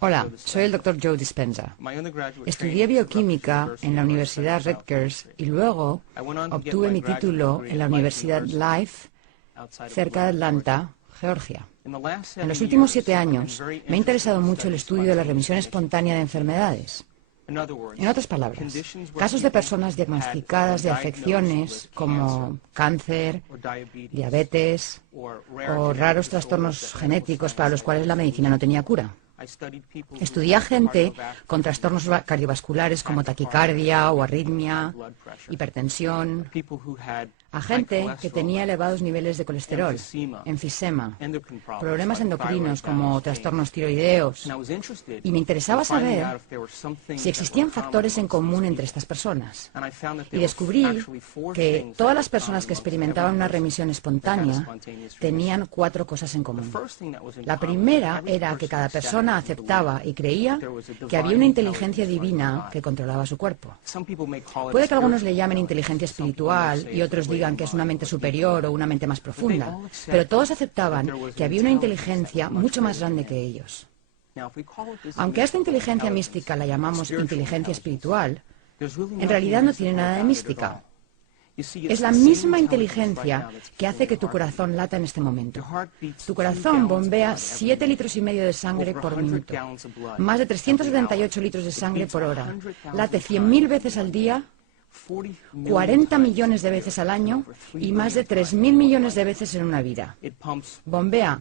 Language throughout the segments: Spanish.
Hola, soy el Dr. Joe Dispenza. Estudié bioquímica en la Universidad Rutgers y luego obtuve mi título en la Universidad Life, cerca de Atlanta, Georgia. En los últimos 7 años me ha interesado mucho el estudio de la remisión espontánea de enfermedades. En otras palabras, casos de personas diagnosticadas de afecciones como cáncer, diabetes o raros trastornos genéticos para los cuales la medicina no tenía cura. Estudié a gente con trastornos cardiovasculares como taquicardia o arritmia, hipertensión, a gente que tenía elevados niveles de colesterol, enfisema, problemas endocrinos como trastornos tiroideos, y me interesaba saber si existían factores en común entre estas personas. Y descubrí que todas las personas que experimentaban una remisión espontánea tenían 4 cosas en común. La primera era que cada persona aceptaba y creía que había una inteligencia divina que controlaba su cuerpo. Puede que algunos le llamen inteligencia espiritual y otros digan que es una mente superior o una mente más profunda, pero todos aceptaban que había una inteligencia mucho más grande que ellos. Aunque a esta inteligencia mística la llamamos inteligencia espiritual, en realidad no tiene nada de mística. Es la misma inteligencia que hace que tu corazón lata en este momento. Tu corazón bombea 7,5 litros de sangre por minuto, más de 378 litros de sangre por hora, late 100.000 veces al día, 40 millones de veces al año y más de 3.000 millones de veces en una vida. Bombea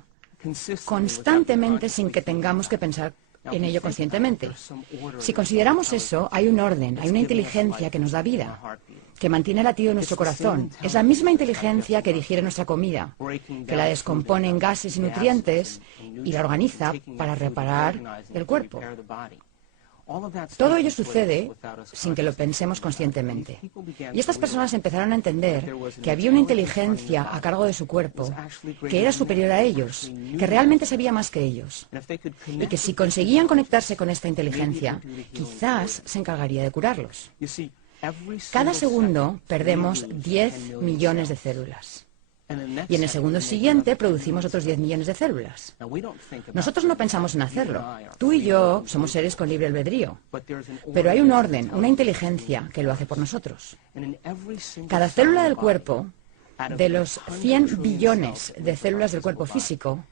constantemente sin que tengamos que pensar en ello conscientemente. Si consideramos eso, hay un orden, hay una inteligencia que nos da vida, que mantiene el latido de nuestro corazón. Es la misma inteligencia que digiere nuestra comida, que la descompone en gases y nutrientes y la organiza para reparar el cuerpo. Todo ello sucede sin que lo pensemos conscientemente. Y estas personas empezaron a entender que había una inteligencia a cargo de su cuerpo que era superior a ellos, que realmente sabía más que ellos. Y que si conseguían conectarse con esta inteligencia, quizás se encargaría de curarlos. Cada segundo perdemos 10 millones de células. Y en el segundo siguiente producimos otros 10 millones de células. Nosotros no pensamos en hacerlo. Tú y yo somos seres con libre albedrío. Pero hay un orden, una inteligencia que lo hace por nosotros. Cada célula del cuerpo, de los 100 billones de células del cuerpo físico,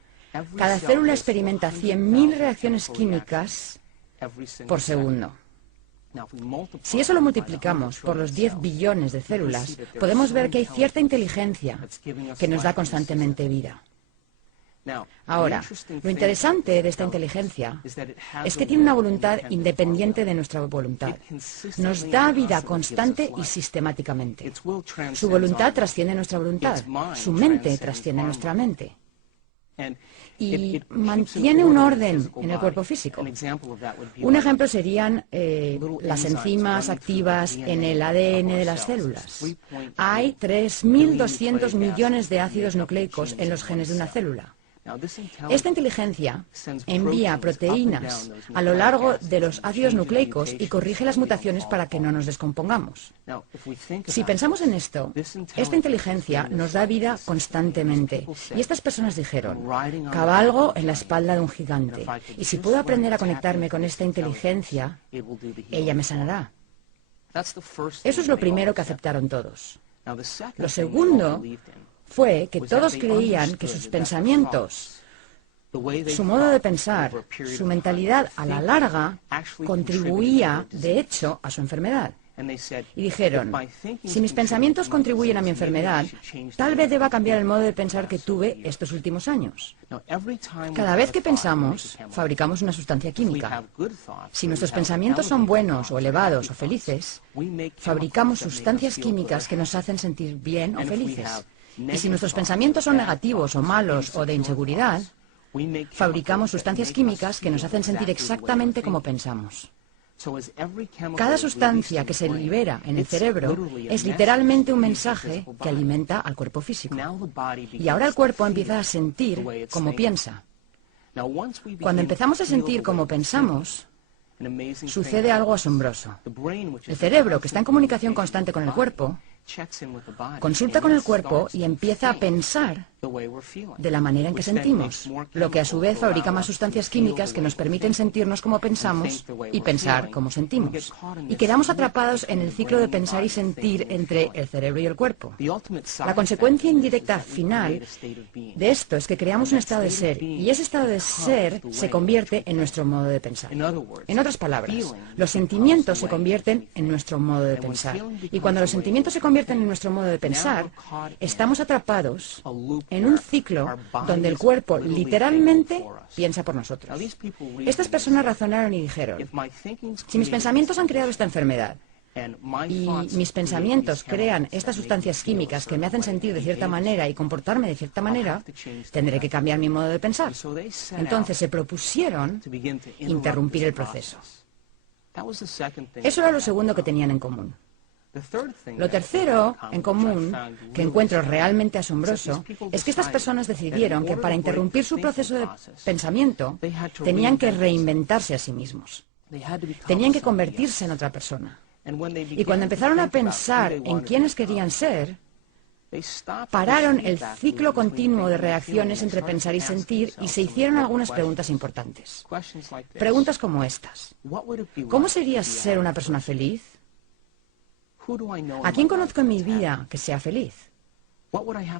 cada célula experimenta 100.000 reacciones químicas por segundo. Si eso lo multiplicamos por los 10 billones de células, podemos ver que hay cierta inteligencia que nos da constantemente vida. Ahora, lo interesante de esta inteligencia es que tiene una voluntad independiente de nuestra voluntad. Nos da vida constante y sistemáticamente. Su voluntad trasciende nuestra voluntad. Su mente trasciende nuestra mente. Y mantiene un orden en el cuerpo físico. Un ejemplo serían las enzimas activas en el ADN de las células. Hay 3.200 millones de ácidos nucleicos en los genes de una célula. Esta inteligencia envía proteínas a lo largo de los ácidos nucleicos y corrige las mutaciones para que no nos descompongamos. Si pensamos en esto, esta inteligencia nos da vida constantemente. Y estas personas dijeron, cabalgo en la espalda de un gigante. Y si puedo aprender a conectarme con esta inteligencia, ella me sanará. Eso es lo primero que aceptaron todos. Lo segundo fue que todos creían que sus pensamientos, su modo de pensar, su mentalidad a la larga contribuía, de hecho, a su enfermedad. Y dijeron, si mis pensamientos contribuyen a mi enfermedad, tal vez deba cambiar el modo de pensar que tuve estos últimos años. Cada vez que pensamos, fabricamos una sustancia química. Si nuestros pensamientos son buenos o elevados o felices, fabricamos sustancias químicas que nos hacen sentir bien o felices. Y si nuestros pensamientos son negativos o malos o de inseguridad, fabricamos sustancias químicas que nos hacen sentir exactamente como pensamos. Cada sustancia que se libera en el cerebro es literalmente un mensaje que alimenta al cuerpo físico. Y ahora el cuerpo empieza a sentir como piensa. Cuando empezamos a sentir como pensamos, sucede algo asombroso. El cerebro, que está en comunicación constante con el cuerpo, consulta con el cuerpo y empieza a pensar de la manera en que sentimos, lo que a su vez fabrica más sustancias químicas que nos permiten sentirnos como pensamos y pensar como sentimos. Y quedamos atrapados en el ciclo de pensar y sentir entre el cerebro y el cuerpo. La consecuencia indirecta final de esto es que creamos un estado de ser, y ese estado de ser se convierte en nuestro modo de pensar. En otras palabras, los sentimientos se convierten en nuestro modo de pensar. Y cuando los sentimientos se convierten en nuestro modo de pensar, estamos atrapados en un ciclo donde el cuerpo literalmente piensa por nosotros. Estas personas razonaron y dijeron, si mis pensamientos han creado esta enfermedad, y mis pensamientos crean estas sustancias químicas que me hacen sentir de cierta manera y comportarme de cierta manera, tendré que cambiar mi modo de pensar. Entonces se propusieron interrumpir el proceso. Eso era lo segundo que tenían en común. Lo tercero en común, que encuentro realmente asombroso, es que estas personas decidieron que para interrumpir su proceso de pensamiento tenían que reinventarse a sí mismos. Tenían que convertirse en otra persona. Y cuando empezaron a pensar en quiénes querían ser, pararon el ciclo continuo de reacciones entre pensar y sentir y se hicieron algunas preguntas importantes. Preguntas como estas. ¿Cómo sería ser una persona feliz? ¿A quién conozco en mi vida que sea feliz?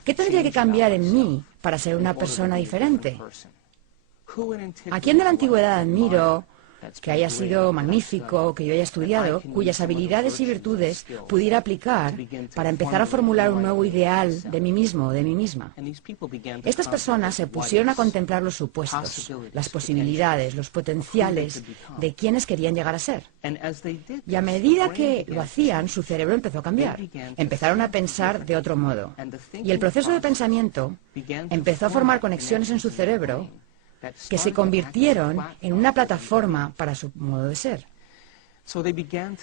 ¿Qué tendría que cambiar en mí para ser una persona diferente? ¿A quién de la antigüedad admiro, que haya sido magnífico, que yo haya estudiado, cuyas habilidades y virtudes pudiera aplicar para empezar a formular un nuevo ideal de mí mismo o de mí misma? Estas personas se pusieron a contemplar los supuestos, las posibilidades, los potenciales de quienes querían llegar a ser. Y a medida que lo hacían, su cerebro empezó a cambiar. Empezaron a pensar de otro modo. Y el proceso de pensamiento empezó a formar conexiones en su cerebro que se convirtieron en una plataforma para su modo de ser.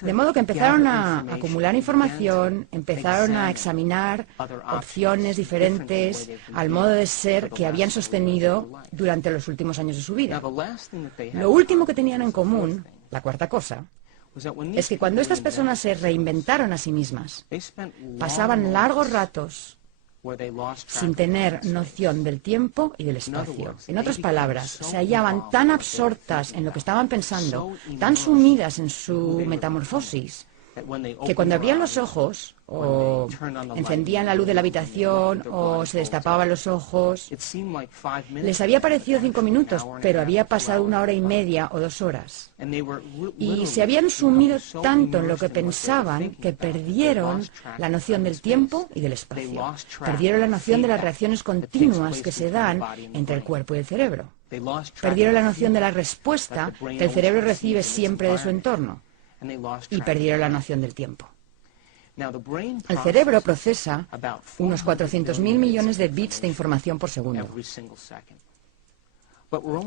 De modo que empezaron a acumular información, empezaron a examinar opciones diferentes al modo de ser que habían sostenido durante los últimos años de su vida. Lo último que tenían en común, la cuarta cosa, es que cuando estas personas se reinventaron a sí mismas, pasaban largos ratos sin tener noción del tiempo y del espacio. En otras palabras, se hallaban tan absortas en lo que estaban pensando, tan sumidas en su metamorfosis, que cuando abrían los ojos, o encendían la luz de la habitación, o se destapaban los ojos, les había parecido 5 minutos, pero había pasado 1 hora y media o 2 horas. Y se habían sumido tanto en lo que pensaban que perdieron la noción del tiempo y del espacio. Perdieron la noción de las reacciones continuas que se dan entre el cuerpo y el cerebro. Perdieron la noción de la respuesta que el cerebro recibe siempre de su entorno. Y perdieron la noción del tiempo. El cerebro procesa unos 400.000 millones de bits de información por segundo.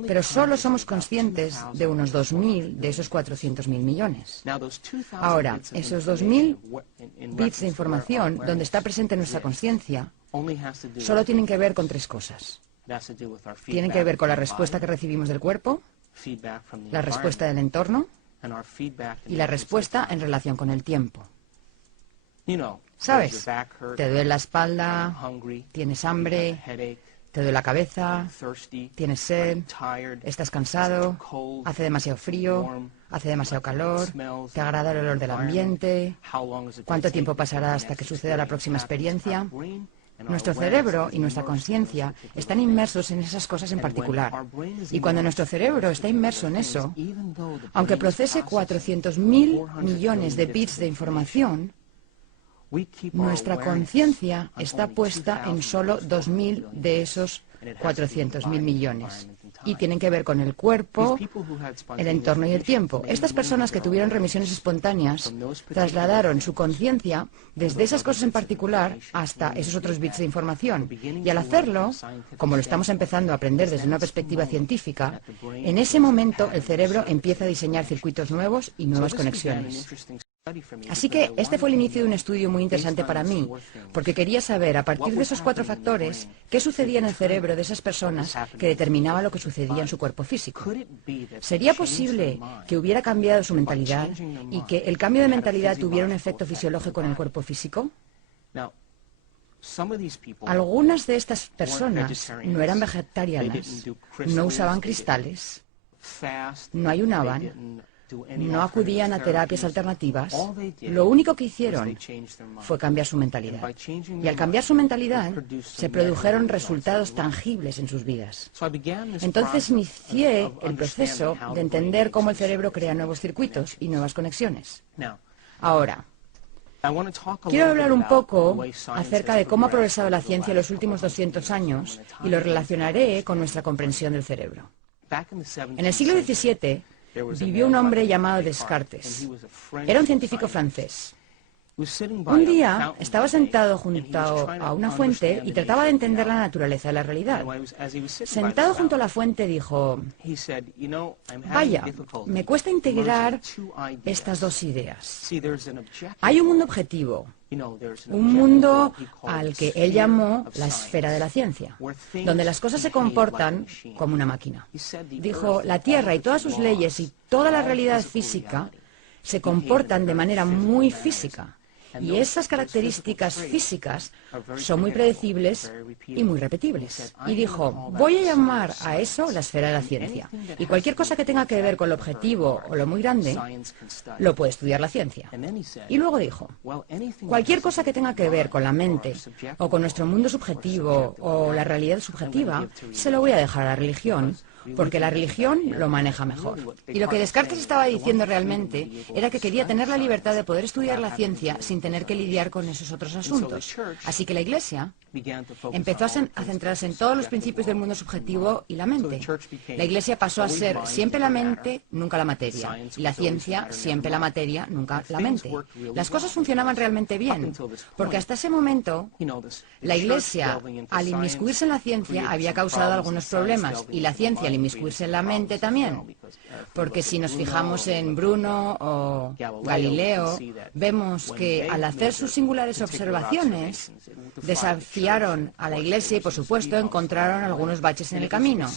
Pero solo somos conscientes de unos 2.000 de esos 400.000 millones. Ahora, esos 2.000 bits de información, donde está presente nuestra conciencia, solo tienen que ver con 3 cosas. Tienen que ver con la respuesta que recibimos del cuerpo, la respuesta del entorno y la respuesta en relación con el tiempo. ¿Sabes? Te duele la espalda, tienes hambre, te duele la cabeza, tienes sed, estás cansado, hace demasiado frío, hace demasiado calor, te agrada el olor del ambiente, ¿cuánto tiempo pasará hasta que suceda la próxima experiencia? Nuestro cerebro y nuestra conciencia están inmersos en esas cosas en particular. Y cuando nuestro cerebro está inmerso en eso, aunque procese 400.000 millones de bits de información, nuestra conciencia está puesta en solo 2.000 de esos 400.000 millones. Y tienen que ver con el cuerpo, el entorno y el tiempo. Estas personas que tuvieron remisiones espontáneas trasladaron su conciencia desde esas cosas en particular hasta esos otros bits de información. Y al hacerlo, como lo estamos empezando a aprender desde una perspectiva científica, en ese momento el cerebro empieza a diseñar circuitos nuevos y nuevas conexiones. Así que este fue el inicio de un estudio muy interesante para mí, porque quería saber, a partir de esos 4 factores, qué sucedía en el cerebro de esas personas que determinaba lo que sucedía en su cuerpo físico. ¿Sería posible que hubiera cambiado su mentalidad y que el cambio de mentalidad tuviera un efecto fisiológico en el cuerpo físico? Algunas de estas personas no eran vegetarianas, no usaban cristales, no ayunaban, no acudían a terapias alternativas. Lo único que hicieron fue cambiar su mentalidad. Y al cambiar su mentalidad, se produjeron resultados tangibles en sus vidas. Entonces inicié el proceso de entender cómo el cerebro crea nuevos circuitos y nuevas conexiones. Ahora, quiero hablar un poco acerca de cómo ha progresado la ciencia en los últimos 200 años y lo relacionaré con nuestra comprensión del cerebro. En el siglo XVII vivió un hombre llamado Descartes. Era un científico francés. Un día estaba sentado junto a una fuente y trataba de entender la naturaleza de la realidad. Sentado junto a la fuente dijo: vaya, me cuesta integrar estas dos ideas. Hay un mundo objetivo, un mundo al que él llamó la esfera de la ciencia, donde las cosas se comportan como una máquina. Dijo: la Tierra y todas sus leyes y toda la realidad física se comportan de manera muy física. Y esas características físicas son muy predecibles y muy repetibles. Y dijo: voy a llamar a eso la esfera de la ciencia. Y cualquier cosa que tenga que ver con lo objetivo o lo muy grande, lo puede estudiar la ciencia. Y luego dijo: cualquier cosa que tenga que ver con la mente o con nuestro mundo subjetivo o la realidad subjetiva, se lo voy a dejar a la religión, porque la religión lo maneja mejor. Y lo que Descartes estaba diciendo realmente era que quería tener la libertad de poder estudiar la ciencia sin tener que lidiar con esos otros asuntos. Así que la Iglesia empezó a centrarse en todos los principios del mundo subjetivo y la mente. La Iglesia pasó a ser siempre la mente, nunca la materia. Y la ciencia, siempre la materia, nunca la mente. Las cosas funcionaban realmente bien, porque hasta ese momento la Iglesia, al inmiscuirse en la ciencia, había causado algunos problemas, y la ciencia, al inmiscuirse en la mente, también. Porque si nos fijamos en Bruno o Galileo, vemos que al hacer sus singulares observaciones, desafiaron a la Iglesia y, por supuesto, encontraron algunos baches en el camino.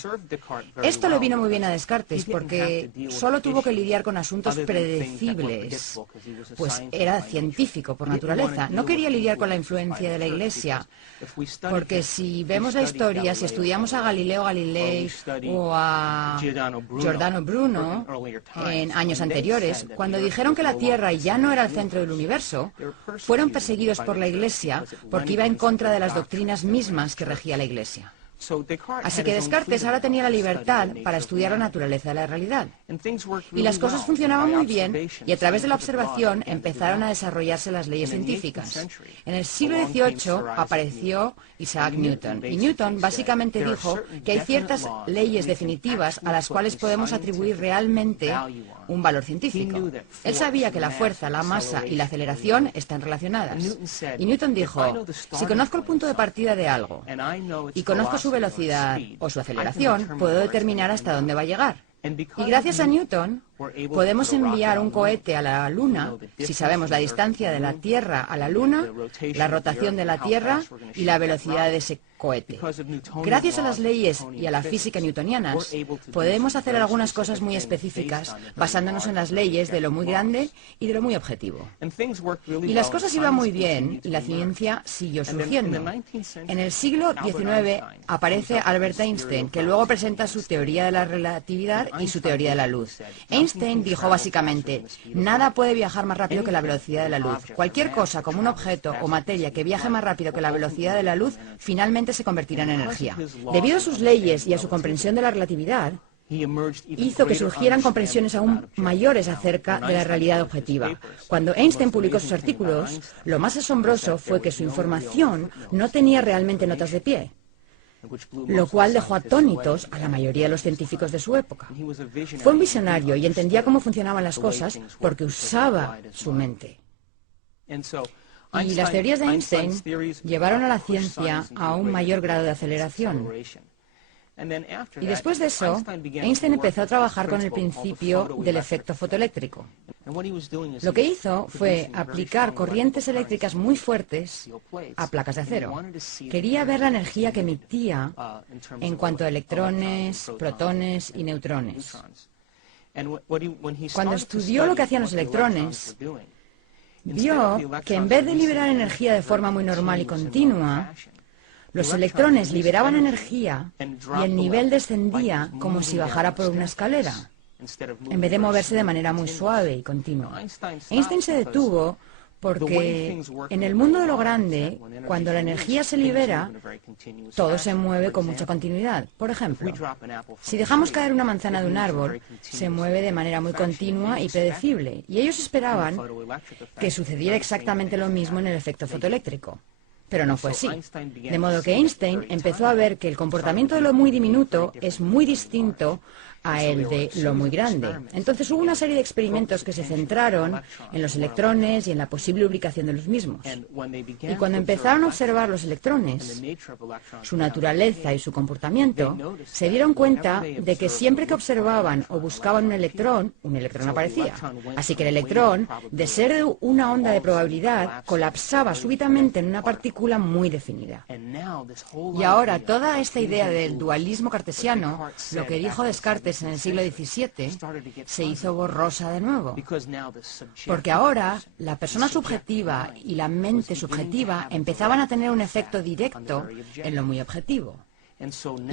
Esto le vino muy bien a Descartes, porque solo tuvo que lidiar con asuntos predecibles, pues era científico por naturaleza. No quería lidiar con la influencia de la Iglesia, porque si vemos la historia, si estudiamos a Galileo Galilei o a Giordano Bruno en años anteriores, cuando dijeron que la Tierra ya no era el centro del universo, fueron perseguidos por la Iglesia porque iba en contra de las doctrinas mismas que regía la Iglesia. Así que Descartes ahora tenía la libertad para estudiar la naturaleza de la realidad. Y las cosas funcionaban muy bien, y a través de la observación empezaron a desarrollarse las leyes científicas. En el siglo XVIII apareció Isaac Newton, y Newton básicamente dijo que hay ciertas leyes definitivas a las cuales podemos atribuir realmente un valor científico. Él sabía que la fuerza, la masa y la aceleración están relacionadas. Y Newton dijo: si conozco el punto de partida de algo y conozco su velocidad o su aceleración, puedo determinar hasta dónde va a llegar. Y gracias a Newton podemos enviar un cohete a la Luna si sabemos la distancia de la Tierra a la Luna, la rotación de la Tierra y la velocidad de ese cohete. Gracias a las leyes y a la física newtonianas, podemos hacer algunas cosas muy específicas basándonos en las leyes de lo muy grande y de lo muy objetivo. Y las cosas iban muy bien y la ciencia siguió surgiendo. En el siglo XIX aparece Albert Einstein, que luego presenta su teoría de la relatividad y su teoría de la luz. Einstein dijo básicamente: nada puede viajar más rápido que la velocidad de la luz. Cualquier cosa, como un objeto o materia que viaje más rápido que la velocidad de la luz, finalmente se convertirá en energía. Debido a sus leyes y a su comprensión de la relatividad, hizo que surgieran comprensiones aún mayores acerca de la realidad objetiva. Cuando Einstein publicó sus artículos, lo más asombroso fue que su información no tenía realmente notas de pie, lo cual dejó atónitos a la mayoría de los científicos de su época. Fue un visionario y entendía cómo funcionaban las cosas porque usaba su mente. Y las teorías de Einstein llevaron a la ciencia a un mayor grado de aceleración. Y después de eso, Einstein empezó a trabajar con el principio del efecto fotoeléctrico. Lo que hizo fue aplicar corrientes eléctricas muy fuertes a placas de acero. Quería ver la energía que emitía en cuanto a electrones, protones y neutrones. Cuando estudió lo que hacían los electrones, vio que en vez de liberar energía de forma muy normal y continua, los electrones liberaban energía y el nivel descendía como si bajara por una escalera, en vez de moverse de manera muy suave y continua. Einstein se detuvo porque en el mundo de lo grande, cuando la energía se libera, todo se mueve con mucha continuidad. Por ejemplo, si dejamos caer una manzana de un árbol, se mueve de manera muy continua y predecible, y ellos esperaban que sucediera exactamente lo mismo en el efecto fotoeléctrico. Pero no fue así. De modo que Einstein empezó a ver que el comportamiento de lo muy diminuto es muy distinto a el de lo muy grande. Entonces hubo una serie de experimentos que se centraron en los electrones y en la posible ubicación de los mismos. Y cuando empezaron a observar los electrones, su naturaleza y su comportamiento, se dieron cuenta de que siempre que observaban o buscaban un electrón aparecía. Así que el electrón, de ser una onda de probabilidad, colapsaba súbitamente en una partícula muy definida. Y ahora toda esta idea del dualismo cartesiano, lo que dijo Descartes en el siglo XVII, se hizo borrosa de nuevo. Porque ahora la persona subjetiva y la mente subjetiva empezaban a tener un efecto directo en lo muy objetivo.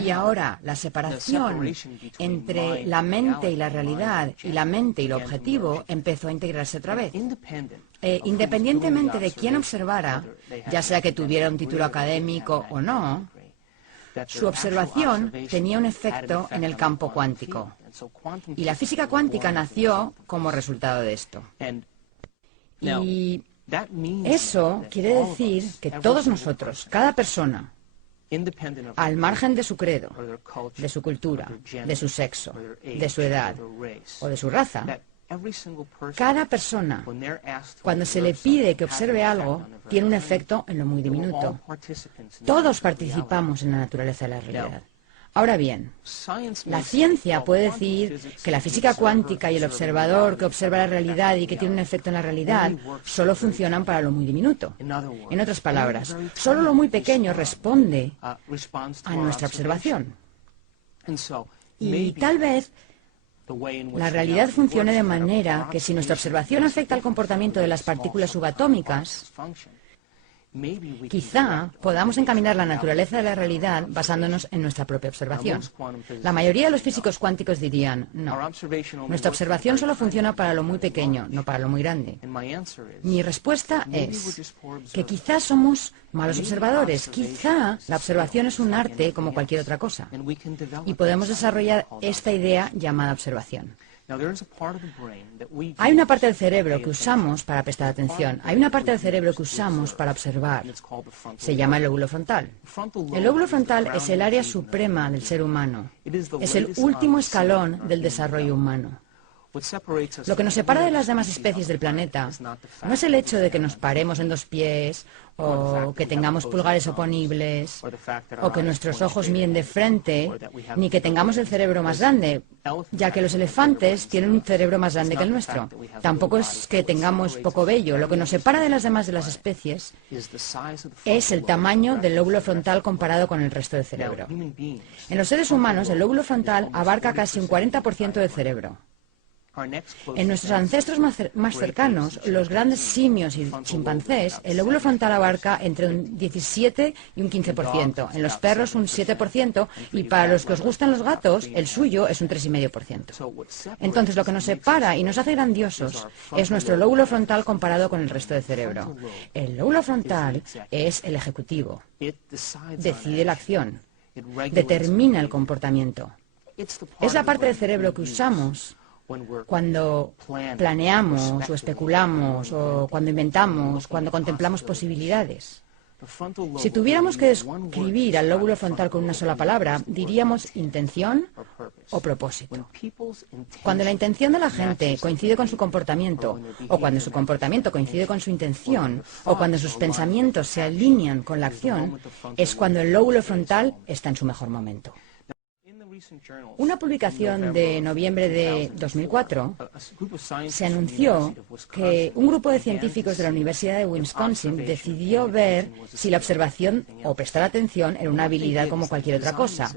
Y ahora la separación entre la mente y la realidad y la mente y lo objetivo empezó a integrarse otra vez. Independientemente de quién observara, ya sea que tuviera un título académico o no, su observación tenía un efecto en el campo cuántico. Y la física cuántica nació como resultado de esto. Y eso quiere decir que todos nosotros, cada persona, al margen de su credo, de su cultura, de su sexo, de su edad o de su raza, cada persona, cuando se le pide que observe algo, tiene un efecto en lo muy diminuto. Todos participamos en la naturaleza de la realidad. Ahora bien, la ciencia puede decir que la física cuántica y el observador que observa la realidad y que tiene un efecto en la realidad solo funcionan para lo muy diminuto. En otras palabras, solo lo muy pequeño responde a nuestra observación. Y tal vez la realidad funcione de manera que si nuestra observación afecta al comportamiento de las partículas subatómicas, quizá podamos encaminar la naturaleza de la realidad basándonos en nuestra propia observación. La mayoría de los físicos cuánticos dirían, no, nuestra observación solo funciona para lo muy pequeño, no para lo muy grande. Mi respuesta es que quizá somos malos observadores, quizá la observación es un arte como cualquier otra cosa, y podemos desarrollar esta idea llamada observación. Hay una parte del cerebro que usamos para prestar atención, hay una parte del cerebro que usamos para observar. Se llama el lóbulo frontal. El lóbulo frontal es el área suprema del ser humano. Es el último escalón del desarrollo humano. Lo que nos separa de las demás especies del planeta no es el hecho de que nos paremos en dos pies, o que tengamos pulgares oponibles, o que nuestros ojos miren de frente, ni que tengamos el cerebro más grande, ya que los elefantes tienen un cerebro más grande que el nuestro. Tampoco es que tengamos poco vello. Lo que nos separa de las demás de las especies es el tamaño del lóbulo frontal comparado con el resto del cerebro. En los seres humanos, el lóbulo frontal abarca casi un 40% del cerebro. En nuestros ancestros más cercanos, los grandes simios y chimpancés, el lóbulo frontal abarca entre un 17 y un 15%, en los perros un 7%, y para los que os gustan los gatos, el suyo es un 3,5%. Entonces, lo que nos separa y nos hace grandiosos es nuestro lóbulo frontal comparado con el resto del cerebro. El lóbulo frontal es el ejecutivo, decide la acción, determina el comportamiento. Es la parte del cerebro que usamos cuando planeamos o especulamos o cuando inventamos, cuando contemplamos posibilidades. Si tuviéramos que describir al lóbulo frontal con una sola palabra, diríamos intención o propósito. Cuando la intención de la gente coincide con su comportamiento, o cuando su comportamiento coincide con su intención, o cuando sus pensamientos se alinean con la acción, es cuando el lóbulo frontal está en su mejor momento. Una publicación de noviembre de 2004 se anunció que un grupo de científicos de la Universidad de Wisconsin decidió ver si la observación o prestar atención era una habilidad como cualquier otra cosa.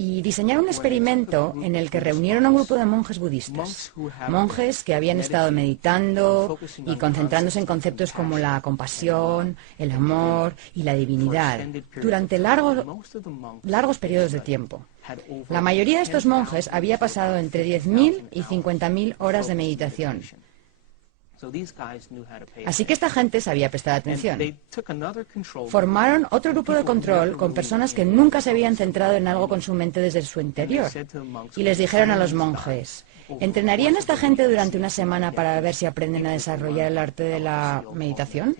y diseñaron un experimento en el que reunieron a un grupo de monjes budistas, monjes que habían estado meditando y concentrándose en conceptos como la compasión, el amor y la divinidad durante largos periodos de tiempo. La mayoría de estos monjes había pasado entre 10.000 y 50.000 horas de meditación. Así que esta gente sabía prestar atención. Formaron otro grupo de control con personas que nunca se habían centrado en algo con su mente desde su interior. Y les dijeron a los monjes, ¿entrenarían a esta gente durante una semana para ver si aprenden a desarrollar el arte de la meditación?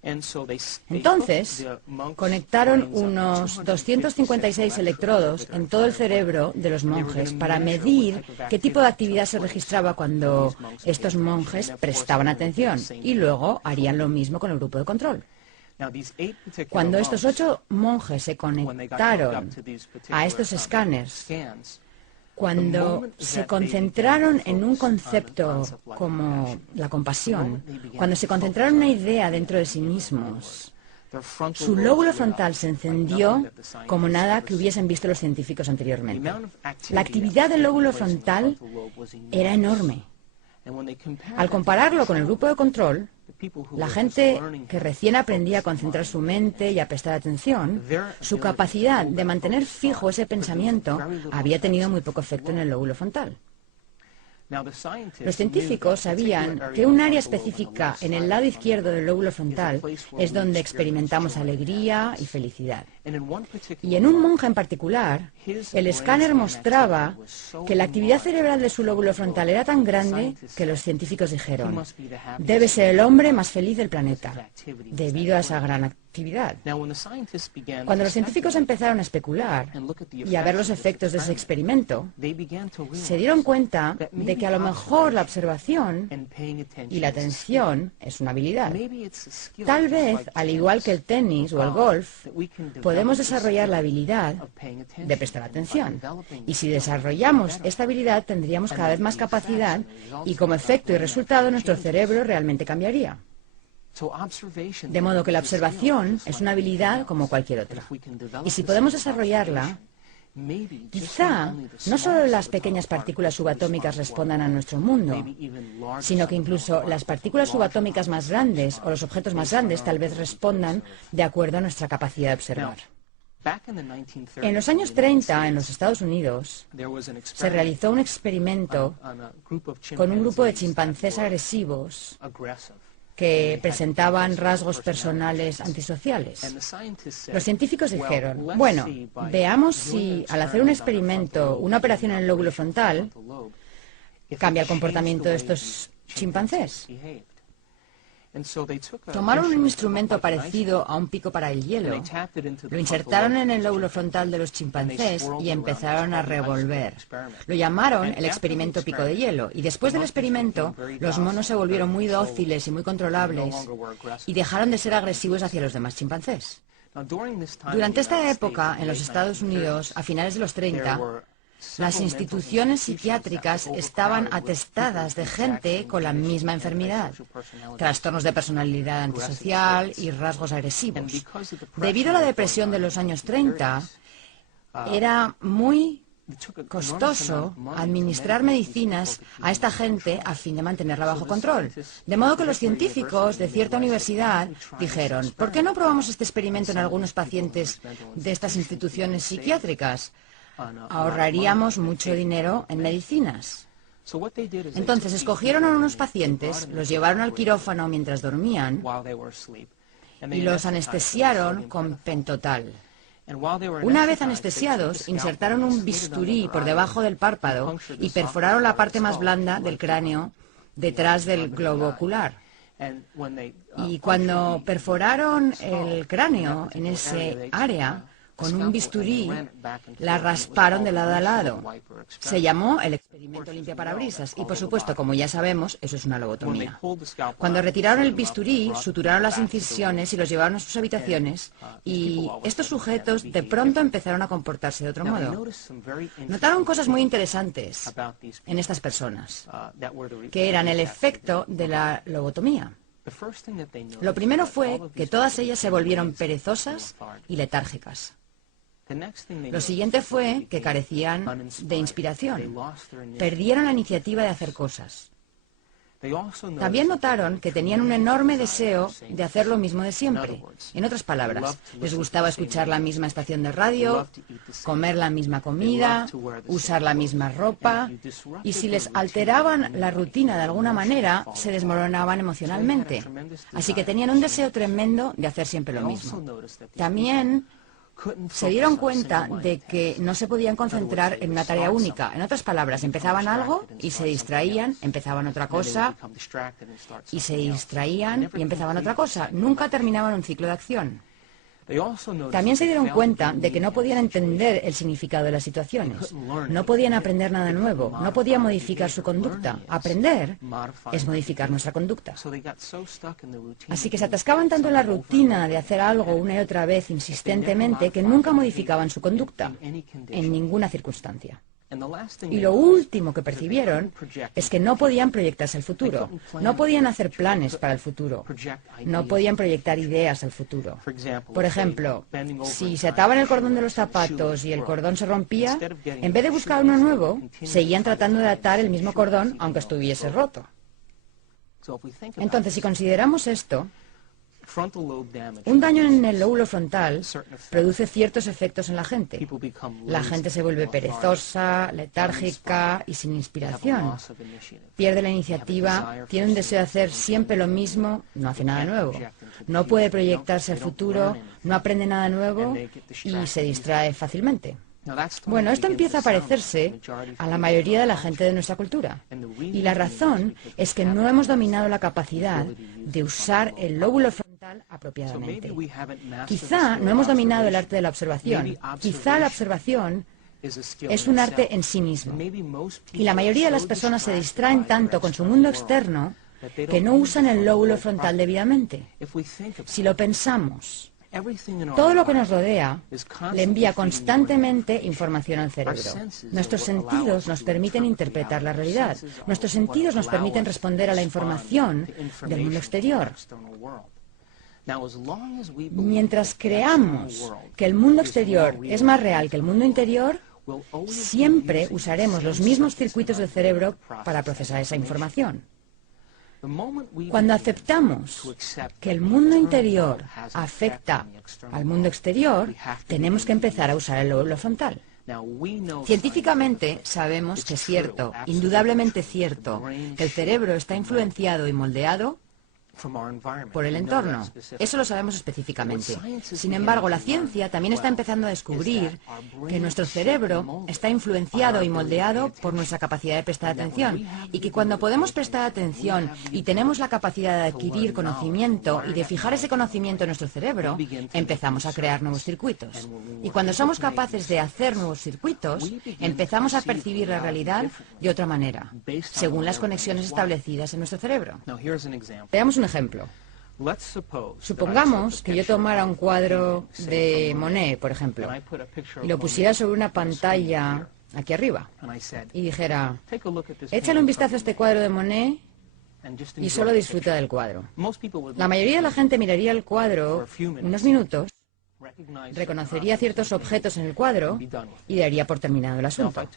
Entonces, conectaron unos 256 electrodos en todo el cerebro de los monjes para medir qué tipo de actividad se registraba cuando estos monjes prestaban atención, y luego harían lo mismo con el grupo de control. Cuando estos 8 monjes se conectaron a estos escáneres, cuando se concentraron en un concepto como la compasión, cuando se concentraron en una idea dentro de sí mismos, su lóbulo frontal se encendió como nada que hubiesen visto los científicos anteriormente. La actividad del lóbulo frontal era enorme. Al compararlo con el grupo de control, la gente que recién aprendía a concentrar su mente y a prestar atención, su capacidad de mantener fijo ese pensamiento había tenido muy poco efecto en el lóbulo frontal. Los científicos sabían que un área específica en el lado izquierdo del lóbulo frontal es donde experimentamos alegría y felicidad. Y en un monje en particular, el escáner mostraba que la actividad cerebral de su lóbulo frontal era tan grande que los científicos dijeron, debe ser el hombre más feliz del planeta, debido a esa gran actividad. Cuando los científicos empezaron a especular y a ver los efectos de ese experimento, se dieron cuenta de que a lo mejor la observación y la atención es una habilidad. Tal vez, al igual que el tenis o el golf, podemos desarrollar la habilidad de prestar atención. Y si desarrollamos esta habilidad, tendríamos cada vez más capacidad y como efecto y resultado nuestro cerebro realmente cambiaría. De modo que la observación es una habilidad como cualquier otra. Y si podemos desarrollarla, quizá no solo las pequeñas partículas subatómicas respondan a nuestro mundo, sino que incluso las partículas subatómicas más grandes o los objetos más grandes tal vez respondan de acuerdo a nuestra capacidad de observar. En los años 30, en los Estados Unidos, se realizó un experimento con un grupo de chimpancés agresivos que presentaban rasgos personales antisociales. Los científicos dijeron, bueno, veamos si al hacer un experimento, una operación en el lóbulo frontal, cambia el comportamiento de estos chimpancés. Tomaron un instrumento parecido a un pico para el hielo, lo insertaron en el lóbulo frontal de los chimpancés y empezaron a revolver. Lo llamaron el experimento pico de hielo, y después del experimento, los monos se volvieron muy dóciles y muy controlables y dejaron de ser agresivos hacia los demás chimpancés. Durante esta época, en los Estados Unidos, a finales de los 30, las instituciones psiquiátricas estaban atestadas de gente con la misma enfermedad, trastornos de personalidad antisocial y rasgos agresivos. Debido a la depresión de los años 30, era muy costoso administrar medicinas a esta gente a fin de mantenerla bajo control. De modo que los científicos de cierta universidad dijeron, ¿por qué no probamos este experimento en algunos pacientes de estas instituciones psiquiátricas? Ahorraríamos mucho dinero en medicinas. Entonces escogieron a unos pacientes, los llevaron al quirófano mientras dormían y los anestesiaron con pentotal. Una vez anestesiados, insertaron un bisturí por debajo del párpado y perforaron la parte más blanda del cráneo detrás del globo ocular. Y cuando perforaron el cráneo en ese área, con un bisturí, la rasparon de lado a lado. Se llamó el experimento limpiaparabrisas y, por supuesto, como ya sabemos, eso es una lobotomía. Cuando retiraron el bisturí, suturaron las incisiones y los llevaron a sus habitaciones y estos sujetos de pronto empezaron a comportarse de otro modo. Notaron cosas muy interesantes en estas personas, que eran el efecto de la lobotomía. Lo primero fue que todas ellas se volvieron perezosas y letárgicas. Lo siguiente fue que carecían de inspiración. Perdieron la iniciativa de hacer cosas. También notaron que tenían un enorme deseo de hacer lo mismo de siempre. En otras palabras, les gustaba escuchar la misma estación de radio, comer la misma comida, usar la misma ropa, y si les alteraban la rutina de alguna manera, se desmoronaban emocionalmente. Así que tenían un deseo tremendo de hacer siempre lo mismo. También se dieron cuenta de que no se podían concentrar en una tarea única. En otras palabras, empezaban algo y se distraían, empezaban otra cosa y se distraían y empezaban otra cosa. Nunca terminaban un ciclo de acción. También se dieron cuenta de que no podían entender el significado de las situaciones. No podían aprender nada nuevo, no podían modificar su conducta. Aprender es modificar nuestra conducta. Así que se atascaban tanto en la rutina de hacer algo una y otra vez insistentemente que nunca modificaban su conducta, en ninguna circunstancia. Y lo último que percibieron es que no podían proyectarse al futuro, no podían hacer planes para el futuro, no podían proyectar ideas al futuro. Por ejemplo, si se ataban el cordón de los zapatos y el cordón se rompía, en vez de buscar uno nuevo, seguían tratando de atar el mismo cordón aunque estuviese roto. Entonces, si consideramos esto, un daño en el lóbulo frontal produce ciertos efectos en la gente. La gente se vuelve perezosa, letárgica y sin inspiración. Pierde la iniciativa, tiene un deseo de hacer siempre lo mismo, no hace nada nuevo. No puede proyectarse al futuro, no aprende nada nuevo y se distrae fácilmente. Bueno, esto empieza a parecerse a la mayoría de la gente de nuestra cultura. Y la razón es que no hemos dominado la capacidad de usar el lóbulo frontal apropiadamente. Quizá no hemos dominado el arte de la observación. Quizá la observación es un arte en sí mismo. Y la mayoría de las personas se distraen tanto con su mundo externo que no usan el lóbulo frontal debidamente. Si lo pensamos, todo lo que nos rodea le envía constantemente información al cerebro. Nuestros sentidos nos permiten interpretar la realidad. Nuestros sentidos nos permiten responder a la información del mundo exterior. Mientras creamos que el mundo exterior es más real que el mundo interior, siempre usaremos los mismos circuitos del cerebro para procesar esa información. Cuando aceptamos que el mundo interior afecta al mundo exterior, tenemos que empezar a usar el lóbulo frontal. Científicamente sabemos que es cierto, indudablemente cierto, que el cerebro está influenciado y moldeado por el entorno. Eso lo sabemos específicamente. Sin embargo, la ciencia también está empezando a descubrir que nuestro cerebro está influenciado y moldeado por nuestra capacidad de prestar atención y que cuando podemos prestar atención y tenemos la capacidad de adquirir conocimiento y de fijar ese conocimiento en nuestro cerebro, empezamos a crear nuevos circuitos. Y cuando somos capaces de hacer nuevos circuitos, empezamos a percibir la realidad de otra manera, según las conexiones establecidas en nuestro cerebro. Veamos un ejemplo. Supongamos que yo tomara un cuadro de Monet, por ejemplo, y lo pusiera sobre una pantalla aquí arriba, y dijera, échale un vistazo a este cuadro de Monet y solo disfruta del cuadro. La mayoría de la gente miraría el cuadro unos minutos, reconocería ciertos objetos en el cuadro y daría por terminado el asunto.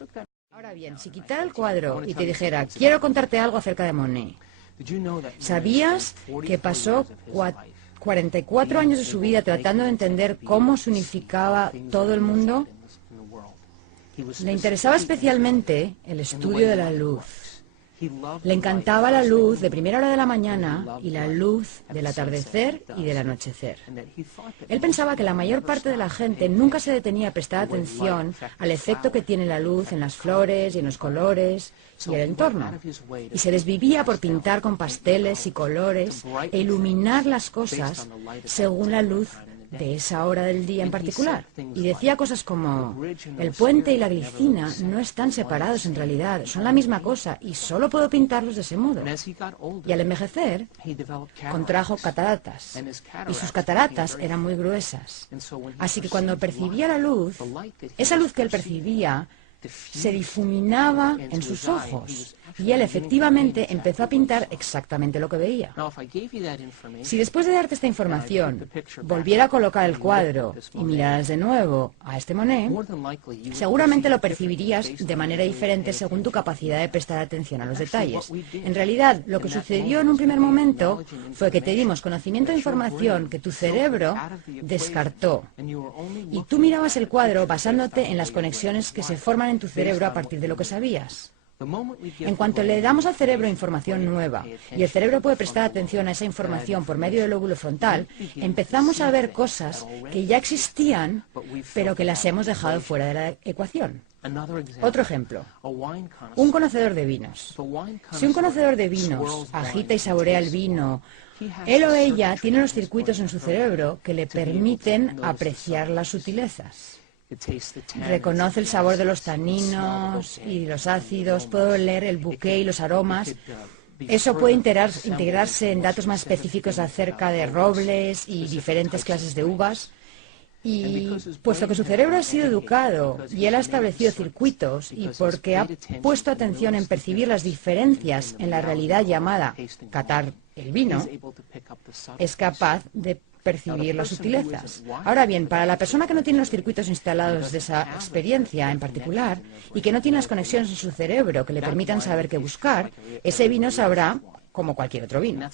Ahora bien, si quitara el cuadro y te dijera, quiero contarte algo acerca de Monet, ¿sabías que pasó 44 años de su vida tratando de entender cómo se unificaba todo el mundo? Le interesaba especialmente el estudio de la luz. Le encantaba la luz de primera hora de la mañana y la luz del atardecer y del anochecer. Él pensaba que la mayor parte de la gente nunca se detenía a prestar atención al efecto que tiene la luz en las flores y en los colores y el entorno. Y se desvivía por pintar con pasteles y colores e iluminar las cosas según la luz de esa hora del día en particular. Y decía cosas como, el puente y la glicina no están separados en realidad, son la misma cosa y solo puedo pintarlos de ese modo. Y al envejecer, contrajo cataratas, y sus cataratas eran muy gruesas. Así que cuando percibía la luz, esa luz que él percibía se difuminaba en sus ojos y él efectivamente empezó a pintar exactamente lo que veía. Si después de darte esta información volviera a colocar el cuadro y miraras de nuevo a este Monet, seguramente lo percibirías de manera diferente según tu capacidad de prestar atención a los detalles. En realidad, lo que sucedió en un primer momento fue que te dimos conocimiento de información que tu cerebro descartó. Y tú mirabas el cuadro basándote en las conexiones que se forman en tu cerebro a partir de lo que sabías. En cuanto le damos al cerebro información nueva y el cerebro puede prestar atención a esa información por medio del lóbulo frontal, empezamos a ver cosas que ya existían, pero que las hemos dejado fuera de la ecuación. Otro ejemplo, un conocedor de vinos. Si un conocedor de vinos agita y saborea el vino, él o ella tiene los circuitos en su cerebro que le permiten apreciar las sutilezas. Reconoce el sabor de los taninos y los ácidos, puede oler el bouquet y los aromas. Eso puede integrarse en datos más específicos acerca de robles y diferentes clases de uvas. Y puesto que su cerebro ha sido educado y él ha establecido circuitos y porque ha puesto atención en percibir las diferencias en la realidad llamada catar el vino, es capaz de percibir las sutilezas. Ahora bien, para la persona que no tiene los circuitos instalados de esa experiencia en particular y que no tiene las conexiones en su cerebro que le permitan saber qué buscar, ese vino sabrá como cualquier otro vino.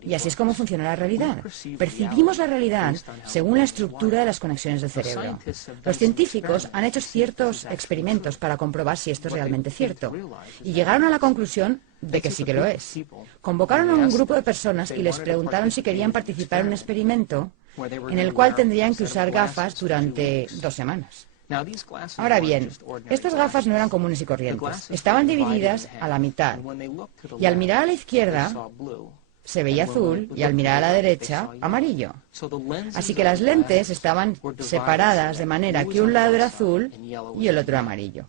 Y así es como funciona la realidad. Percibimos la realidad según la estructura de las conexiones del cerebro. Los científicos han hecho ciertos experimentos para comprobar si esto es realmente cierto y llegaron a la conclusión de que sí que lo es. Convocaron a un grupo de personas y les preguntaron si querían participar en un experimento en el cual tendrían que usar gafas durante 2 semanas. Ahora bien, estas gafas no eran comunes y corrientes. Estaban divididas a la mitad. Y al mirar a la izquierda, se veía azul y al mirar a la derecha, amarillo. Así que las lentes estaban separadas de manera que un lado era azul y el otro amarillo.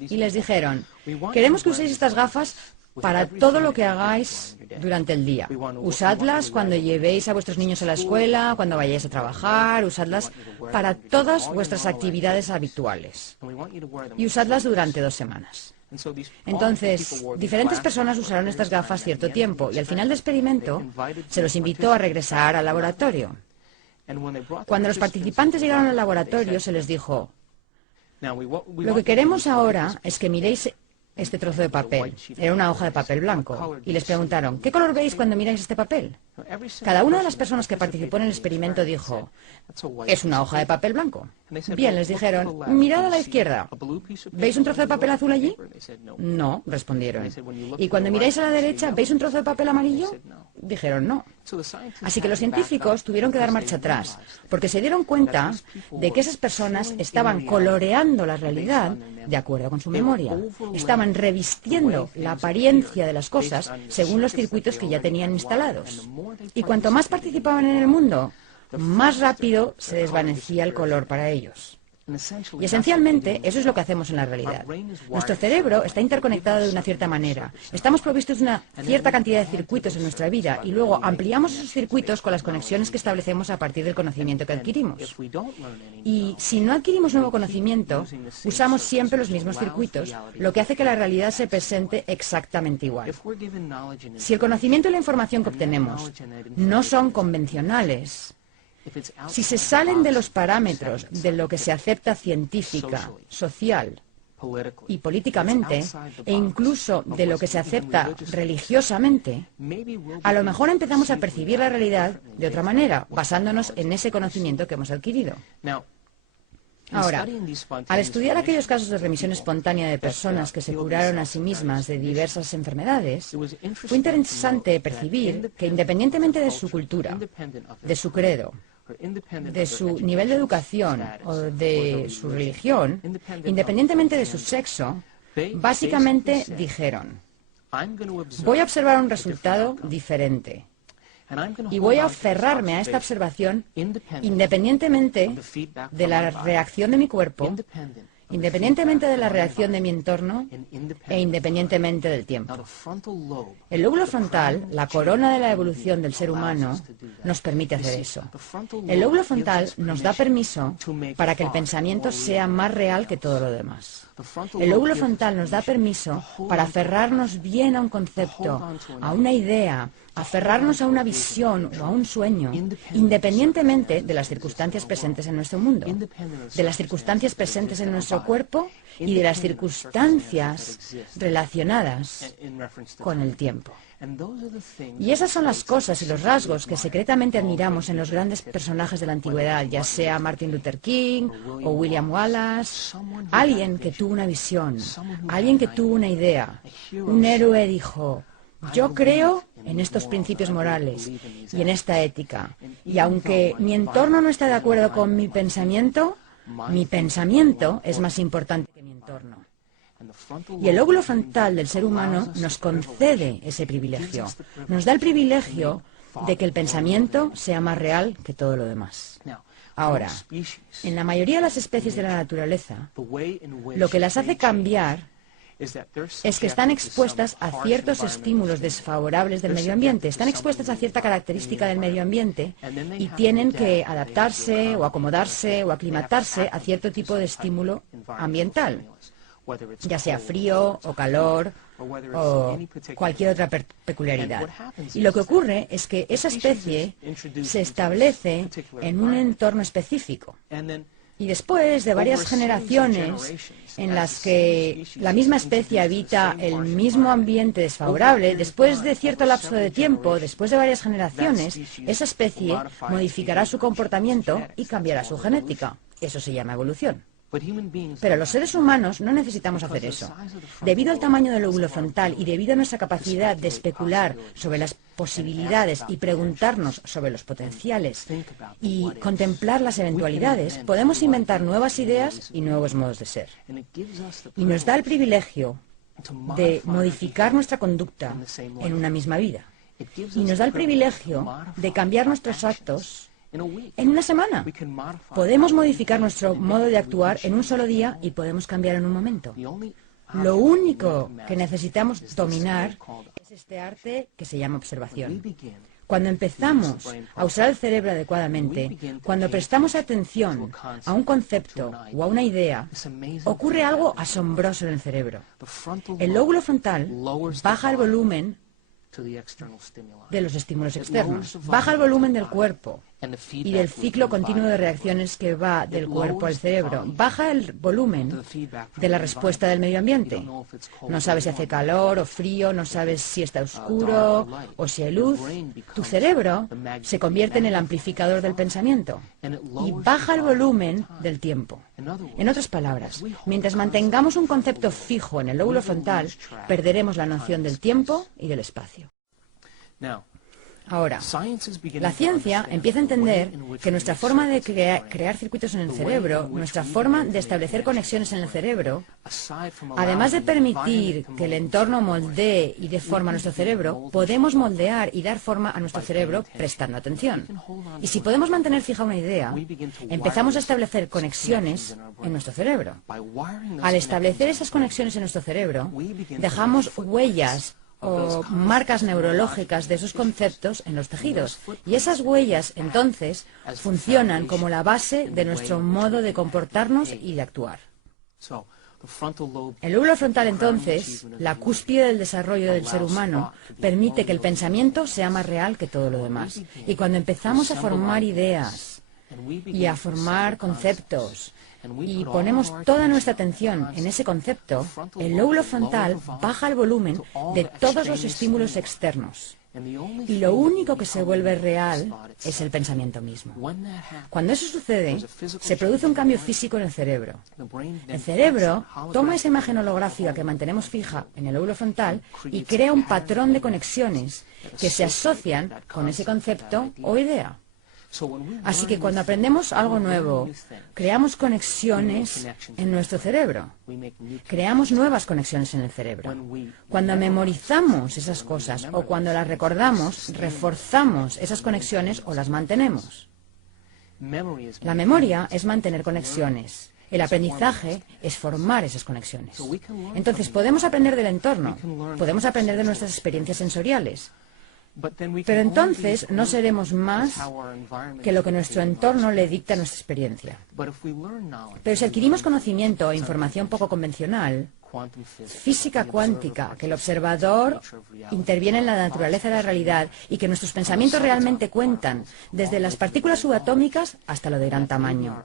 Y les dijeron, queremos que uséis estas gafas para todo lo que hagáis durante el día. Usadlas cuando llevéis a vuestros niños a la escuela, cuando vayáis a trabajar, usadlas para todas vuestras actividades habituales. Y usadlas durante 2 semanas. Entonces, diferentes personas usaron estas gafas cierto tiempo y al final del experimento se los invitó a regresar al laboratorio. Cuando los participantes llegaron al laboratorio se les dijo, lo que queremos ahora es que miréis este trozo de papel. Era una hoja de papel blanco. Y les preguntaron, ¿qué color veis cuando miráis este papel? Cada una de las personas que participó en el experimento dijo, es una hoja de papel blanco. Bien, les dijeron, mirad a la izquierda. ¿Veis un trozo de papel azul allí? No, respondieron. ¿Y cuando miráis a la derecha, veis un trozo de papel amarillo? Dijeron no. Así que los científicos tuvieron que dar marcha atrás, porque se dieron cuenta de que esas personas estaban coloreando la realidad de acuerdo con su memoria. Estaban revistiendo la apariencia de las cosas según los circuitos que ya tenían instalados. Y cuanto más participaban en el mundo, más rápido se desvanecía el color para ellos. Y esencialmente eso es lo que hacemos en la realidad. Nuestro cerebro está interconectado de una cierta manera. Estamos provistos de una cierta cantidad de circuitos en nuestra vida y luego ampliamos esos circuitos con las conexiones que establecemos a partir del conocimiento que adquirimos. Y si no adquirimos nuevo conocimiento, usamos siempre los mismos circuitos, lo que hace que la realidad se presente exactamente igual. Si el conocimiento y la información que obtenemos no son convencionales, si se salen de los parámetros de lo que se acepta científica, social y políticamente, e incluso de lo que se acepta religiosamente, a lo mejor empezamos a percibir la realidad de otra manera, basándonos en ese conocimiento que hemos adquirido. Ahora, al estudiar aquellos casos de remisión espontánea de personas que se curaron a sí mismas de diversas enfermedades, fue interesante percibir que independientemente de su cultura, de su credo, de su nivel de educación o de su religión, independientemente de su sexo, básicamente dijeron, voy a observar un resultado diferente y voy a aferrarme a esta observación independientemente de la reacción de mi cuerpo independientemente de la reacción de mi entorno e independientemente del tiempo. El lóbulo frontal, la corona de la evolución del ser humano, nos permite hacer eso. El lóbulo frontal nos da permiso para que el pensamiento sea más real que todo lo demás. El lóbulo frontal nos da permiso para aferrarnos bien a un concepto, a una idea, aferrarnos a una visión o a un sueño, independientemente de las circunstancias presentes en nuestro mundo, de las circunstancias presentes en nuestro cuerpo y de las circunstancias relacionadas con el tiempo. Y esas son las cosas y los rasgos que secretamente admiramos en los grandes personajes de la antigüedad, ya sea Martin Luther King o William Wallace. Alguien que tuvo una visión, alguien que tuvo una idea. Un héroe dijo: yo creo en estos principios morales y en esta ética. Y aunque mi entorno no está de acuerdo con mi pensamiento es más importante que mi entorno. Y el lóbulo frontal del ser humano nos concede ese privilegio. Nos da el privilegio de que el pensamiento sea más real que todo lo demás. Ahora, en la mayoría de las especies de la naturaleza, lo que las hace cambiar es que están expuestas a ciertos estímulos desfavorables del medio ambiente, están expuestas a cierta característica del medio ambiente y tienen que adaptarse o acomodarse o aclimatarse a cierto tipo de estímulo ambiental, ya sea frío o calor o cualquier otra peculiaridad. Y lo que ocurre es que esa especie se establece en un entorno específico. Y después de varias generaciones en las que la misma especie habita el mismo ambiente desfavorable, después de cierto lapso de tiempo, después de varias generaciones, esa especie modificará su comportamiento y cambiará su genética. Eso se llama evolución. Pero los seres humanos no necesitamos hacer eso. Debido al tamaño del lóbulo frontal y debido a nuestra capacidad de especular sobre las posibilidades y preguntarnos sobre los potenciales y contemplar las eventualidades, podemos inventar nuevas ideas y nuevos modos de ser. Y nos da el privilegio de modificar nuestra conducta en una misma vida. Y nos da el privilegio de cambiar nuestros actos en una semana. Podemos modificar nuestro modo de actuar en un solo día y podemos cambiar en un momento. Lo único que necesitamos dominar es este arte que se llama observación. Cuando empezamos a usar el cerebro adecuadamente, cuando prestamos atención a un concepto o a una idea, ocurre algo asombroso en el cerebro. El lóbulo frontal baja el volumen de los estímulos externos, baja el volumen del cuerpo y del ciclo continuo de reacciones que va del cuerpo al cerebro, baja el volumen de la respuesta del medio ambiente. No sabes si hace calor o frío, no sabes si está oscuro o si hay luz. Tu cerebro se convierte en el amplificador del pensamiento y baja el volumen del tiempo. En otras palabras, mientras mantengamos un concepto fijo en el lóbulo frontal, perderemos la noción del tiempo y del espacio. Ahora, la ciencia empieza a entender que nuestra forma de crear circuitos en el cerebro, nuestra forma de establecer conexiones en el cerebro, además de permitir que el entorno moldee y dé forma a nuestro cerebro, podemos moldear y dar forma a nuestro cerebro prestando atención. Y si podemos mantener fija una idea, empezamos a establecer conexiones en nuestro cerebro. Al establecer esas conexiones en nuestro cerebro, dejamos huellas o marcas neurológicas de esos conceptos en los tejidos. Y esas huellas, entonces, funcionan como la base de nuestro modo de comportarnos y de actuar. El lóbulo frontal, entonces, la cúspide del desarrollo del ser humano, permite que el pensamiento sea más real que todo lo demás. Y cuando empezamos a formar ideas y a formar conceptos, y ponemos toda nuestra atención en ese concepto, el lóbulo frontal baja el volumen de todos los estímulos externos. Y lo único que se vuelve real es el pensamiento mismo. Cuando eso sucede, se produce un cambio físico en el cerebro. El cerebro toma esa imagen holográfica que mantenemos fija en el lóbulo frontal y crea un patrón de conexiones que se asocian con ese concepto o idea. Así que cuando aprendemos algo nuevo, creamos conexiones en nuestro cerebro. Creamos nuevas conexiones en el cerebro. Cuando memorizamos esas cosas o cuando las recordamos, reforzamos esas conexiones o las mantenemos. La memoria es mantener conexiones. El aprendizaje es formar esas conexiones. Entonces, podemos aprender del entorno, podemos aprender de nuestras experiencias sensoriales, pero entonces no seremos más que lo que nuestro entorno le dicta a nuestra experiencia. Pero si adquirimos conocimiento e información poco convencional, física cuántica, que el observador interviene en la naturaleza de la realidad y que nuestros pensamientos realmente cuentan, desde las partículas subatómicas hasta lo de gran tamaño.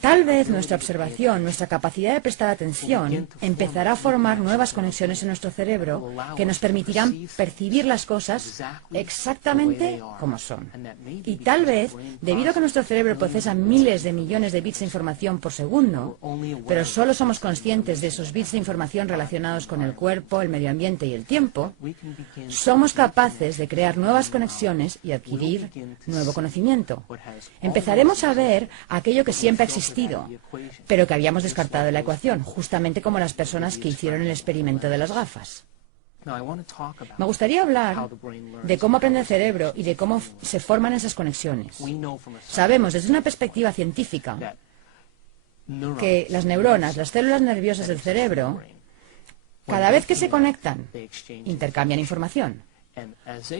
Tal vez nuestra observación, nuestra capacidad de prestar atención, empezará a formar nuevas conexiones en nuestro cerebro que nos permitirán percibir las cosas exactamente como son. Y tal vez, debido a que nuestro cerebro procesa miles de millones de bits de información por segundo, pero solo somos conscientes de esos bits de información relacionados con el cuerpo, el medio ambiente y el tiempo, somos capaces de crear nuevas conexiones y adquirir nuevo conocimiento. Empezaremos a ver aquello que siempre ha existido, pero que habíamos descartado de la ecuación, justamente como las personas que hicieron el experimento de las gafas. Me gustaría hablar de cómo aprende el cerebro y de cómo se forman esas conexiones. Sabemos desde una perspectiva científica que las neuronas, las células nerviosas del cerebro, cada vez que se conectan, intercambian información.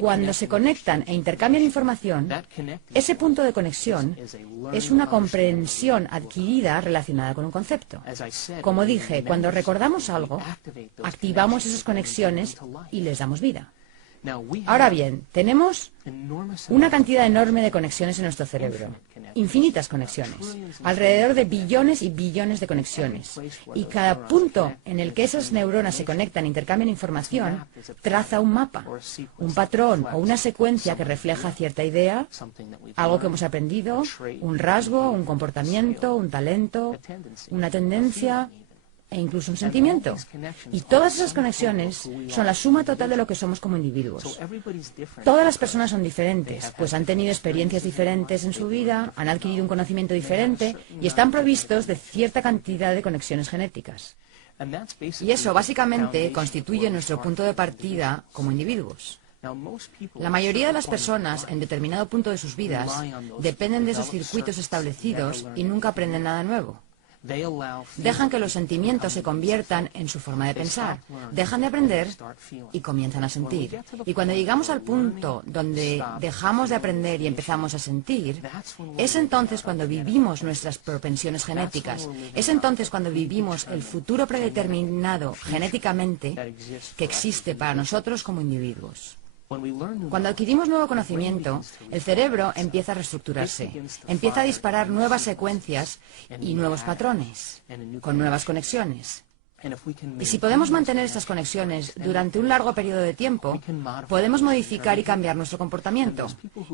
Cuando se conectan e intercambian información, ese punto de conexión es una comprensión adquirida relacionada con un concepto. Como dije, cuando recordamos algo, activamos esas conexiones y les damos vida. Ahora bien, tenemos una cantidad enorme de conexiones en nuestro cerebro, infinitas conexiones, alrededor de billones y billones de conexiones. Y cada punto en el que esas neuronas se conectan e intercambian información traza un mapa, un patrón o una secuencia que refleja cierta idea, algo que hemos aprendido, un rasgo, un comportamiento, un talento, una tendencia e incluso un sentimiento. Y todas esas conexiones son la suma total de lo que somos como individuos. Todas las personas son diferentes, pues han tenido experiencias diferentes en su vida, han adquirido un conocimiento diferente y están provistos de cierta cantidad de conexiones genéticas. Y eso básicamente constituye nuestro punto de partida como individuos. La mayoría de las personas en determinado punto de sus vidas dependen de esos circuitos establecidos y nunca aprenden nada nuevo. Dejan que los sentimientos se conviertan en su forma de pensar. Dejan de aprender y comienzan a sentir. Y cuando llegamos al punto donde dejamos de aprender y empezamos a sentir, es entonces cuando vivimos nuestras propensiones genéticas. Es entonces cuando vivimos el futuro predeterminado genéticamente que existe para nosotros como individuos. Cuando adquirimos nuevo conocimiento, el cerebro empieza a reestructurarse, empieza a disparar nuevas secuencias y nuevos patrones, con nuevas conexiones. Y si podemos mantener estas conexiones durante un largo periodo de tiempo, podemos modificar y cambiar nuestro comportamiento.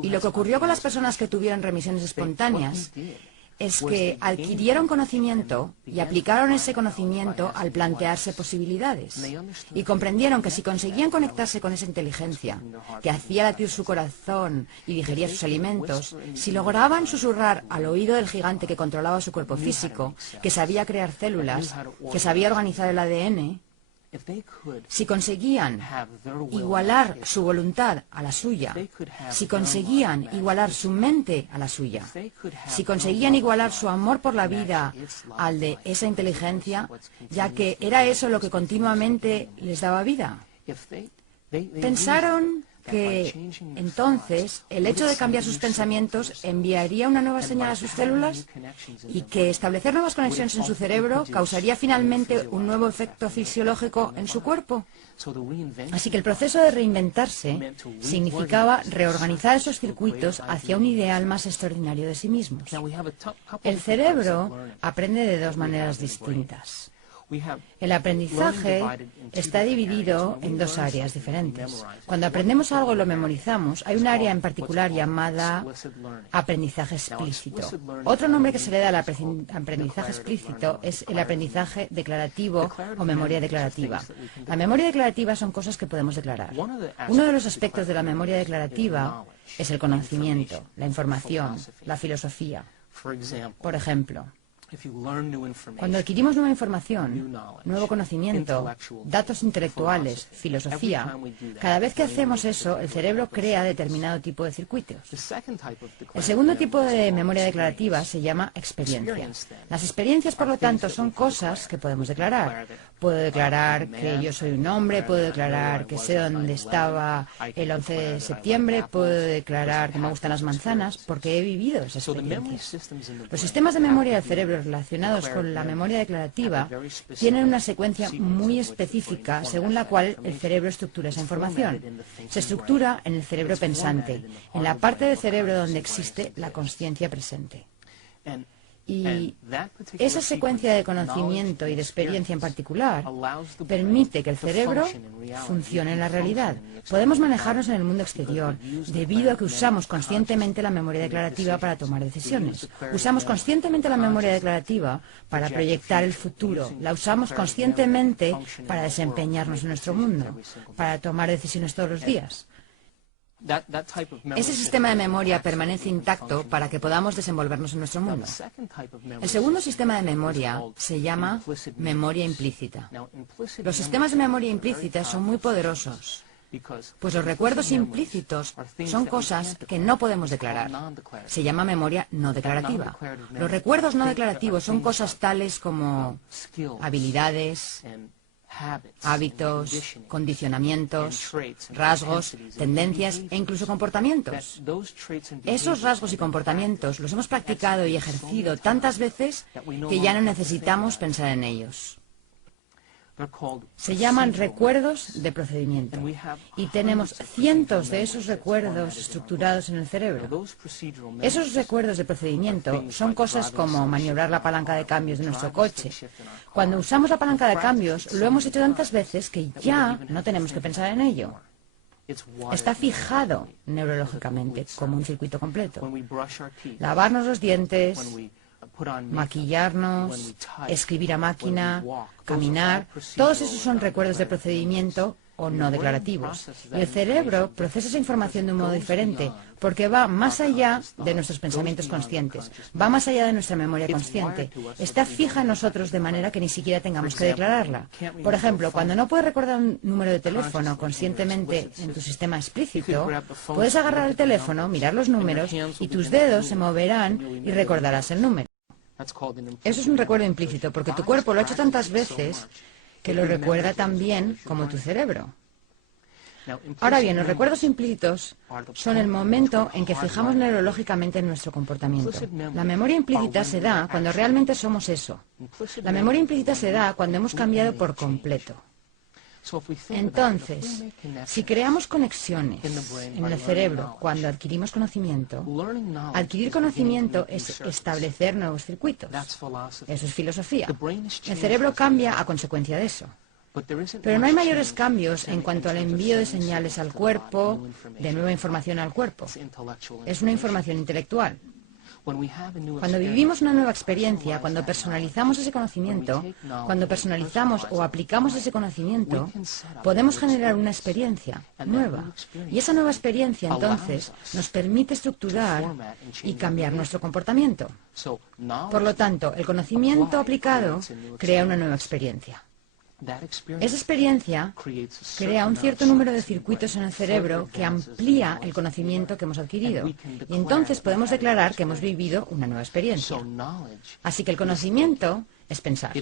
Y lo que ocurrió con las personas que tuvieron remisiones espontáneas es que adquirieron conocimiento y aplicaron ese conocimiento al plantearse posibilidades. Y comprendieron que si conseguían conectarse con esa inteligencia que hacía latir su corazón y digería sus alimentos, si lograban susurrar al oído del gigante que controlaba su cuerpo físico, que sabía crear células, que sabía organizar el ADN, si conseguían igualar su voluntad a la suya, si conseguían igualar su mente a la suya, si conseguían igualar su amor por la vida al de esa inteligencia, ya que era eso lo que continuamente les daba vida. Pensaron que entonces el hecho de cambiar sus pensamientos enviaría una nueva señal a sus células y que establecer nuevas conexiones en su cerebro causaría finalmente un nuevo efecto fisiológico en su cuerpo. Así que el proceso de reinventarse significaba reorganizar esos circuitos hacia un ideal más extraordinario de sí mismos. El cerebro aprende de dos maneras distintas. El aprendizaje está dividido en dos áreas diferentes. Cuando aprendemos algo y lo memorizamos, hay un área en particular llamada aprendizaje explícito. Otro nombre que se le da al aprendizaje explícito es el aprendizaje declarativo o memoria declarativa. La memoria declarativa son cosas que podemos declarar. Uno de los aspectos de la memoria declarativa es el conocimiento, la información, la filosofía. Por ejemplo, Cuando adquirimos nueva información, nuevo conocimiento, datos intelectuales, filosofía, cada vez que hacemos eso, el cerebro crea determinado tipo de circuitos. El segundo tipo de memoria declarativa se llama experiencia. Las experiencias, por lo tanto, son cosas que podemos declarar. Puedo declarar que yo soy un hombre, puedo declarar que sé dónde estaba el 11 de septiembre, puedo declarar que me gustan las manzanas, porque he vivido esas experiencias. Los sistemas de memoria del cerebro relacionados con la memoria declarativa tienen una secuencia muy específica según la cual el cerebro estructura esa información. Se estructura en el cerebro pensante, en la parte del cerebro donde existe la consciencia presente. Y esa secuencia de conocimiento y de experiencia en particular permite que el cerebro funcione en la realidad. Podemos manejarnos en el mundo exterior debido a que usamos conscientemente la memoria declarativa para tomar decisiones. Usamos conscientemente la memoria declarativa para proyectar el futuro. La usamos conscientemente para desempeñarnos en nuestro mundo, para tomar decisiones todos los días. Ese sistema de memoria permanece intacto para que podamos desenvolvernos en nuestro mundo. El segundo sistema de memoria se llama memoria implícita. Los sistemas de memoria implícita son muy poderosos, pues los recuerdos implícitos son cosas que no podemos declarar. Se llama memoria no declarativa. Los recuerdos no declarativos son cosas tales como habilidades, hábitos, condicionamientos, rasgos, tendencias e incluso comportamientos. Esos rasgos y comportamientos los hemos practicado y ejercido tantas veces que ya no necesitamos pensar en ellos. Se llaman recuerdos de procedimiento y tenemos cientos de esos recuerdos estructurados en el cerebro. Esos recuerdos de procedimiento son cosas como maniobrar la palanca de cambios de nuestro coche. Cuando usamos la palanca de cambios lo hemos hecho tantas veces que ya no tenemos que pensar en ello. Está fijado neurológicamente como un circuito completo. Lavarnos los dientes, maquillarnos, escribir a máquina, caminar, todos esos son recuerdos de procedimiento o no declarativos. Y el cerebro procesa esa información de un modo diferente, porque va más allá de nuestros pensamientos conscientes, va más allá de nuestra memoria consciente. Está fija en nosotros de manera que ni siquiera tengamos que declararla. Por ejemplo, cuando no puedes recordar un número de teléfono conscientemente en tu sistema explícito, puedes agarrar el teléfono, mirar los números y tus dedos se moverán y recordarás el número. Eso es un recuerdo implícito, porque tu cuerpo lo ha hecho tantas veces que lo recuerda tan bien como tu cerebro. Ahora bien, los recuerdos implícitos son el momento en que fijamos neurológicamente en nuestro comportamiento. La memoria implícita se da cuando realmente somos eso. La memoria implícita se da cuando hemos cambiado por completo. Entonces, si creamos conexiones en el cerebro cuando adquirimos conocimiento, adquirir conocimiento es establecer nuevos circuitos. Eso es filosofía. El cerebro cambia a consecuencia de eso. Pero no hay mayores cambios en cuanto al envío de señales al cuerpo, de nueva información al cuerpo. Es una información intelectual. Cuando vivimos una nueva experiencia, cuando personalizamos ese conocimiento, cuando personalizamos o aplicamos ese conocimiento, podemos generar una experiencia nueva. Y esa nueva experiencia, entonces, nos permite estructurar y cambiar nuestro comportamiento. Por lo tanto, el conocimiento aplicado crea una nueva experiencia. Esa experiencia crea un cierto número de circuitos en el cerebro que amplía el conocimiento que hemos adquirido. Y entonces podemos declarar que hemos vivido una nueva experiencia. Así que el conocimiento es pensar.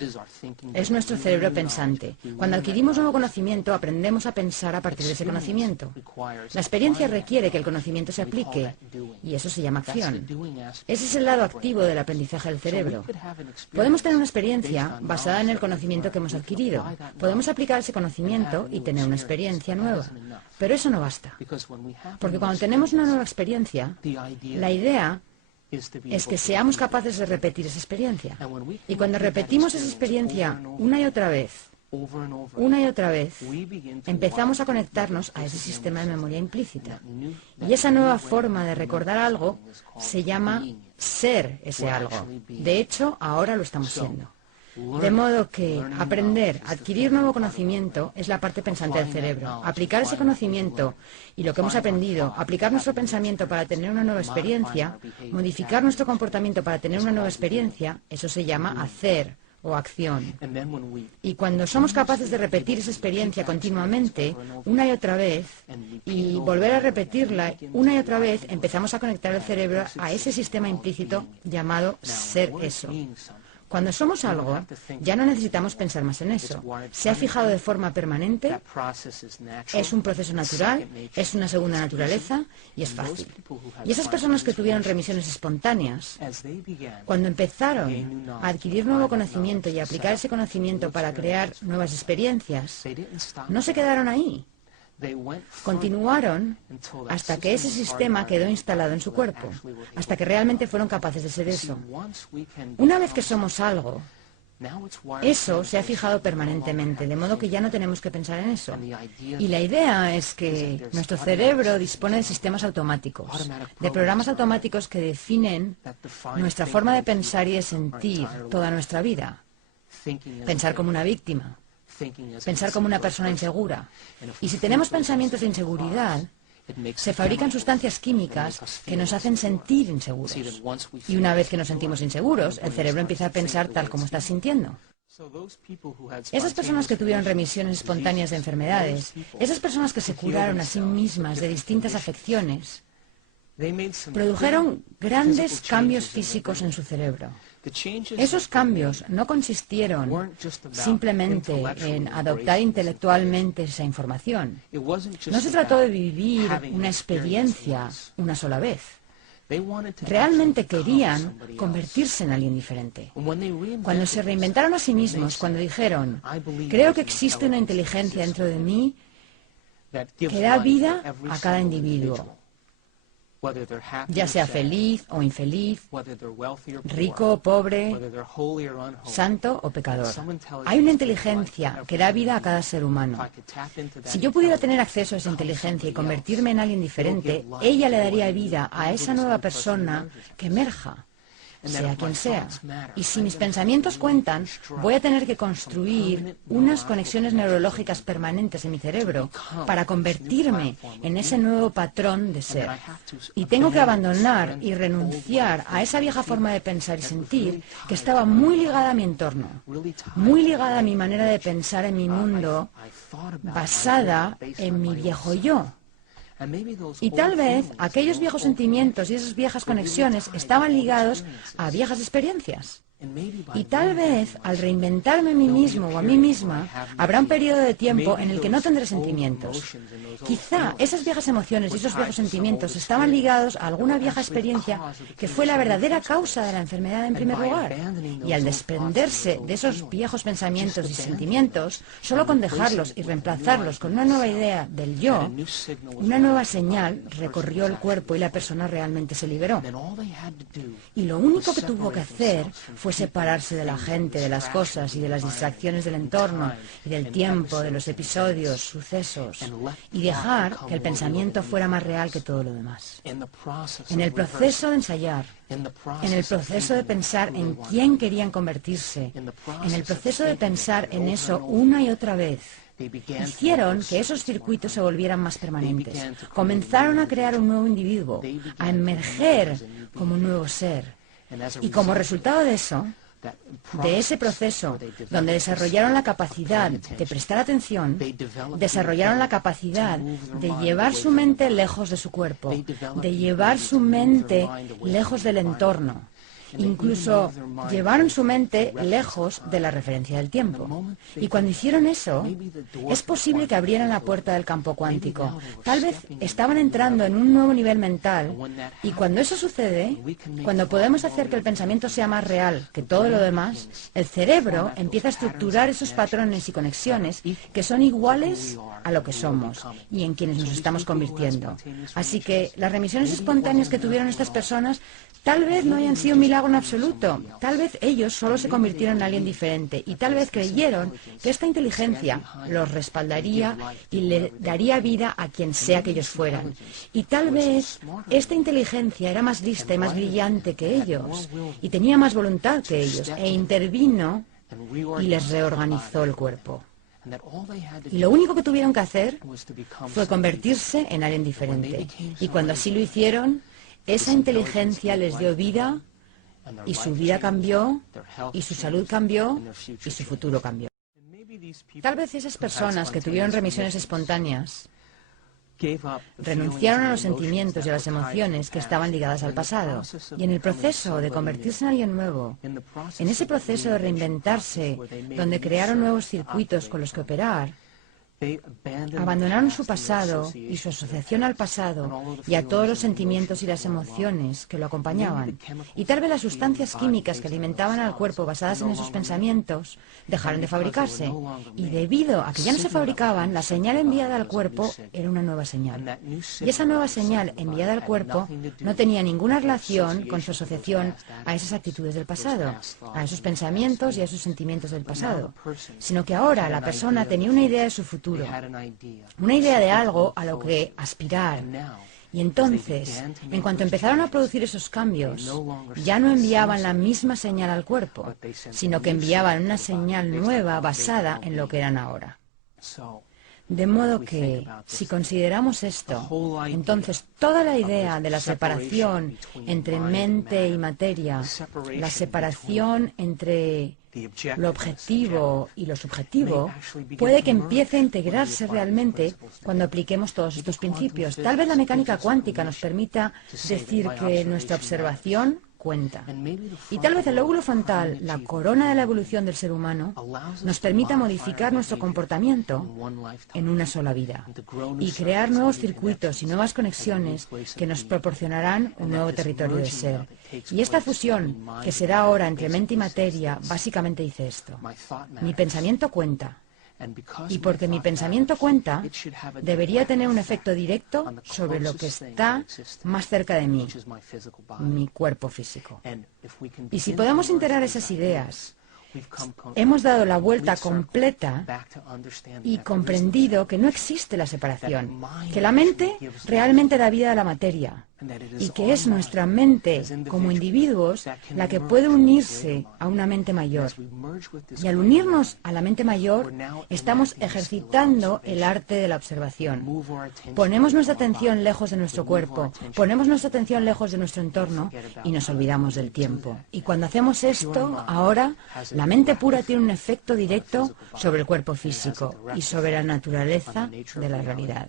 Es nuestro cerebro pensante. Cuando adquirimos nuevo conocimiento, aprendemos a pensar a partir de ese conocimiento. La experiencia requiere que el conocimiento se aplique, y eso se llama acción. Ese es el lado activo del aprendizaje del cerebro. Podemos tener una experiencia basada en el conocimiento que hemos adquirido. Podemos aplicar ese conocimiento y tener una experiencia nueva. Pero eso no basta. Porque cuando tenemos una nueva experiencia, la idea es que seamos capaces de repetir esa experiencia. Y cuando repetimos esa experiencia una y otra vez, empezamos a conectarnos a ese sistema de memoria implícita. Y esa nueva forma de recordar algo se llama ser ese algo. De hecho, ahora lo estamos siendo. De modo que aprender, adquirir nuevo conocimiento es la parte pensante del cerebro. Aplicar ese conocimiento y lo que hemos aprendido, aplicar nuestro pensamiento para tener una nueva experiencia, modificar nuestro comportamiento para tener una nueva experiencia, eso se llama hacer o acción. Y cuando somos capaces de repetir esa experiencia continuamente, una y otra vez, y volver a repetirla una y otra vez, empezamos a conectar el cerebro a ese sistema implícito llamado ser eso. Cuando somos algo, ya no necesitamos pensar más en eso. Se ha fijado de forma permanente, es un proceso natural, es una segunda naturaleza y es fácil. Y esas personas que tuvieron remisiones espontáneas, cuando empezaron a adquirir nuevo conocimiento y a aplicar ese conocimiento para crear nuevas experiencias, no se quedaron ahí. Continuaron hasta que ese sistema quedó instalado en su cuerpo, hasta que realmente fueron capaces de ser eso. Una vez que somos algo, eso se ha fijado permanentemente, de modo que ya no tenemos que pensar en eso. Y la idea es que nuestro cerebro dispone de sistemas automáticos, de programas automáticos que definen nuestra forma de pensar y de sentir toda nuestra vida. Pensar como una víctima. Pensar como una persona insegura. Y si tenemos pensamientos de inseguridad, se fabrican sustancias químicas que nos hacen sentir inseguros. Y una vez que nos sentimos inseguros, el cerebro empieza a pensar tal como estás sintiendo. Esas personas que tuvieron remisiones espontáneas de enfermedades, esas personas que se curaron a sí mismas de distintas afecciones, produjeron grandes cambios físicos en su cerebro. Esos cambios no consistieron simplemente en adoptar intelectualmente esa información. No se trató de vivir una experiencia una sola vez. Realmente querían convertirse en alguien diferente. Cuando se reinventaron a sí mismos, cuando dijeron, creo que existe una inteligencia dentro de mí que da vida a cada individuo, ya sea feliz o infeliz, rico o pobre, santo o pecador. Hay una inteligencia que da vida a cada ser humano. Si yo pudiera tener acceso a esa inteligencia y convertirme en alguien diferente, ella le daría vida a esa nueva persona que emerja, sea quien sea. Y si mis pensamientos cuentan, voy a tener que construir unas conexiones neurológicas permanentes en mi cerebro para convertirme en ese nuevo patrón de ser. Y tengo que abandonar y renunciar a esa vieja forma de pensar y sentir que estaba muy ligada a mi entorno, muy ligada a mi manera de pensar en mi mundo, basada en mi viejo yo. Y tal vez aquellos viejos sentimientos y esas viejas conexiones estaban ligados a viejas experiencias. Y tal vez, al reinventarme a mí mismo o a mí misma, habrá un periodo de tiempo en el que no tendré sentimientos. Quizá esas viejas emociones y esos viejos sentimientos estaban ligados a alguna vieja experiencia que fue la verdadera causa de la enfermedad en primer lugar. Y al desprenderse de esos viejos pensamientos y sentimientos, solo con dejarlos y reemplazarlos con una nueva idea del yo, una nueva señal recorrió el cuerpo y la persona realmente se liberó. Y lo único que tuvo que hacer fue separarse de la gente, de las cosas y de las distracciones del entorno y del tiempo, de los episodios, sucesos, y dejar que el pensamiento fuera más real que todo lo demás. En el proceso de ensayar, en el proceso de pensar en quién querían convertirse, en el proceso de pensar en eso una y otra vez, hicieron que esos circuitos se volvieran más permanentes. Comenzaron a crear un nuevo individuo, a emerger como un nuevo ser. Y como resultado de eso, de ese proceso, donde desarrollaron la capacidad de prestar atención, desarrollaron la capacidad de llevar su mente lejos de su cuerpo, de llevar su mente lejos del entorno. Incluso llevaron su mente lejos de la referencia del tiempo. Y cuando hicieron eso, es posible que abrieran la puerta del campo cuántico. Tal vez estaban entrando en un nuevo nivel mental. Y cuando eso sucede, cuando podemos hacer que el pensamiento sea más real que todo lo demás, el cerebro empieza a estructurar esos patrones y conexiones que son iguales a lo que somos y en quienes nos estamos convirtiendo. Así que las remisiones espontáneas que tuvieron estas personas tal vez no hayan sido un milagro en absoluto. Tal vez ellos solo se convirtieron en alguien diferente y tal vez creyeron que esta inteligencia los respaldaría y le daría vida a quien sea que ellos fueran. Y tal vez esta inteligencia era más lista y más brillante que ellos y tenía más voluntad que ellos e intervino y les reorganizó el cuerpo. Y lo único que tuvieron que hacer fue convertirse en alguien diferente. Y cuando así lo hicieron, esa inteligencia les dio vida, y su vida cambió, y su salud cambió, y su futuro cambió. Tal vez esas personas que tuvieron remisiones espontáneas renunciaron a los sentimientos y a las emociones que estaban ligadas al pasado. Y en el proceso de convertirse en alguien nuevo, en ese proceso de reinventarse, donde crearon nuevos circuitos con los que operar, abandonaron su pasado y su asociación al pasado y a todos los sentimientos y las emociones que lo acompañaban. Y tal vez las sustancias químicas que alimentaban al cuerpo basadas en esos pensamientos dejaron de fabricarse. Y debido a que ya no se fabricaban, la señal enviada al cuerpo era una nueva señal. Y esa nueva señal enviada al cuerpo no tenía ninguna relación con su asociación a esas actitudes del pasado, a esos pensamientos y a esos sentimientos del pasado, sino que ahora la persona tenía una idea de su futuro, una idea de algo a lo que aspirar. Y entonces, en cuanto empezaron a producir esos cambios, ya no enviaban la misma señal al cuerpo, sino que enviaban una señal nueva basada en lo que eran ahora. De modo que, si consideramos esto, entonces toda la idea de la separación entre mente y materia, la separación entre lo objetivo y lo subjetivo, puede que empiece a integrarse realmente cuando apliquemos todos estos principios. Tal vez la mecánica cuántica nos permita decir que nuestra observación cuenta. Y tal vez el lóbulo frontal, la corona de la evolución del ser humano, nos permita modificar nuestro comportamiento en una sola vida y crear nuevos circuitos y nuevas conexiones que nos proporcionarán un nuevo territorio de ser. Y esta fusión, que será ahora entre mente y materia, básicamente dice esto: mi pensamiento cuenta. Y porque mi pensamiento cuenta, debería tener un efecto directo sobre lo que está más cerca de mí, mi cuerpo físico. Y si podemos integrar esas ideas, hemos dado la vuelta completa y comprendido que no existe la separación, que la mente realmente da vida a la materia, y que es nuestra mente como individuos la que puede unirse a una mente mayor. Y al unirnos a la mente mayor, estamos ejercitando el arte de la observación. Ponemos nuestra atención lejos de nuestro cuerpo, ponemos nuestra atención lejos de nuestro entorno y nos olvidamos del tiempo. Y cuando hacemos esto, ahora, la mente pura tiene un efecto directo sobre el cuerpo físico y sobre la naturaleza de la realidad,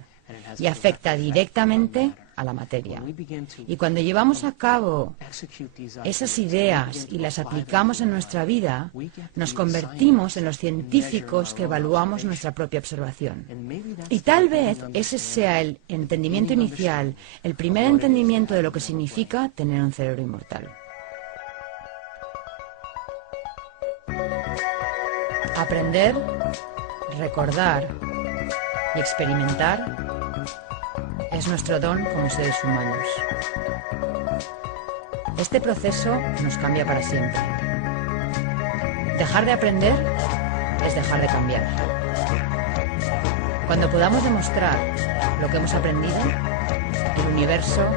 y afecta directamente a la materia. Y cuando llevamos a cabo esas ideas y las aplicamos en nuestra vida, nos convertimos en los científicos que evaluamos nuestra propia observación. Y tal vez ese sea el entendimiento inicial, el primer entendimiento de lo que significa tener un cerebro inmortal. Aprender, recordar y experimentar es nuestro don como seres humanos. Este proceso nos cambia para siempre. Dejar de aprender es dejar de cambiar. Cuando podamos demostrar lo que hemos aprendido, el universo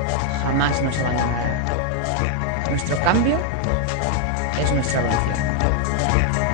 jamás nos abandonará. Nuestro cambio es nuestra evolución.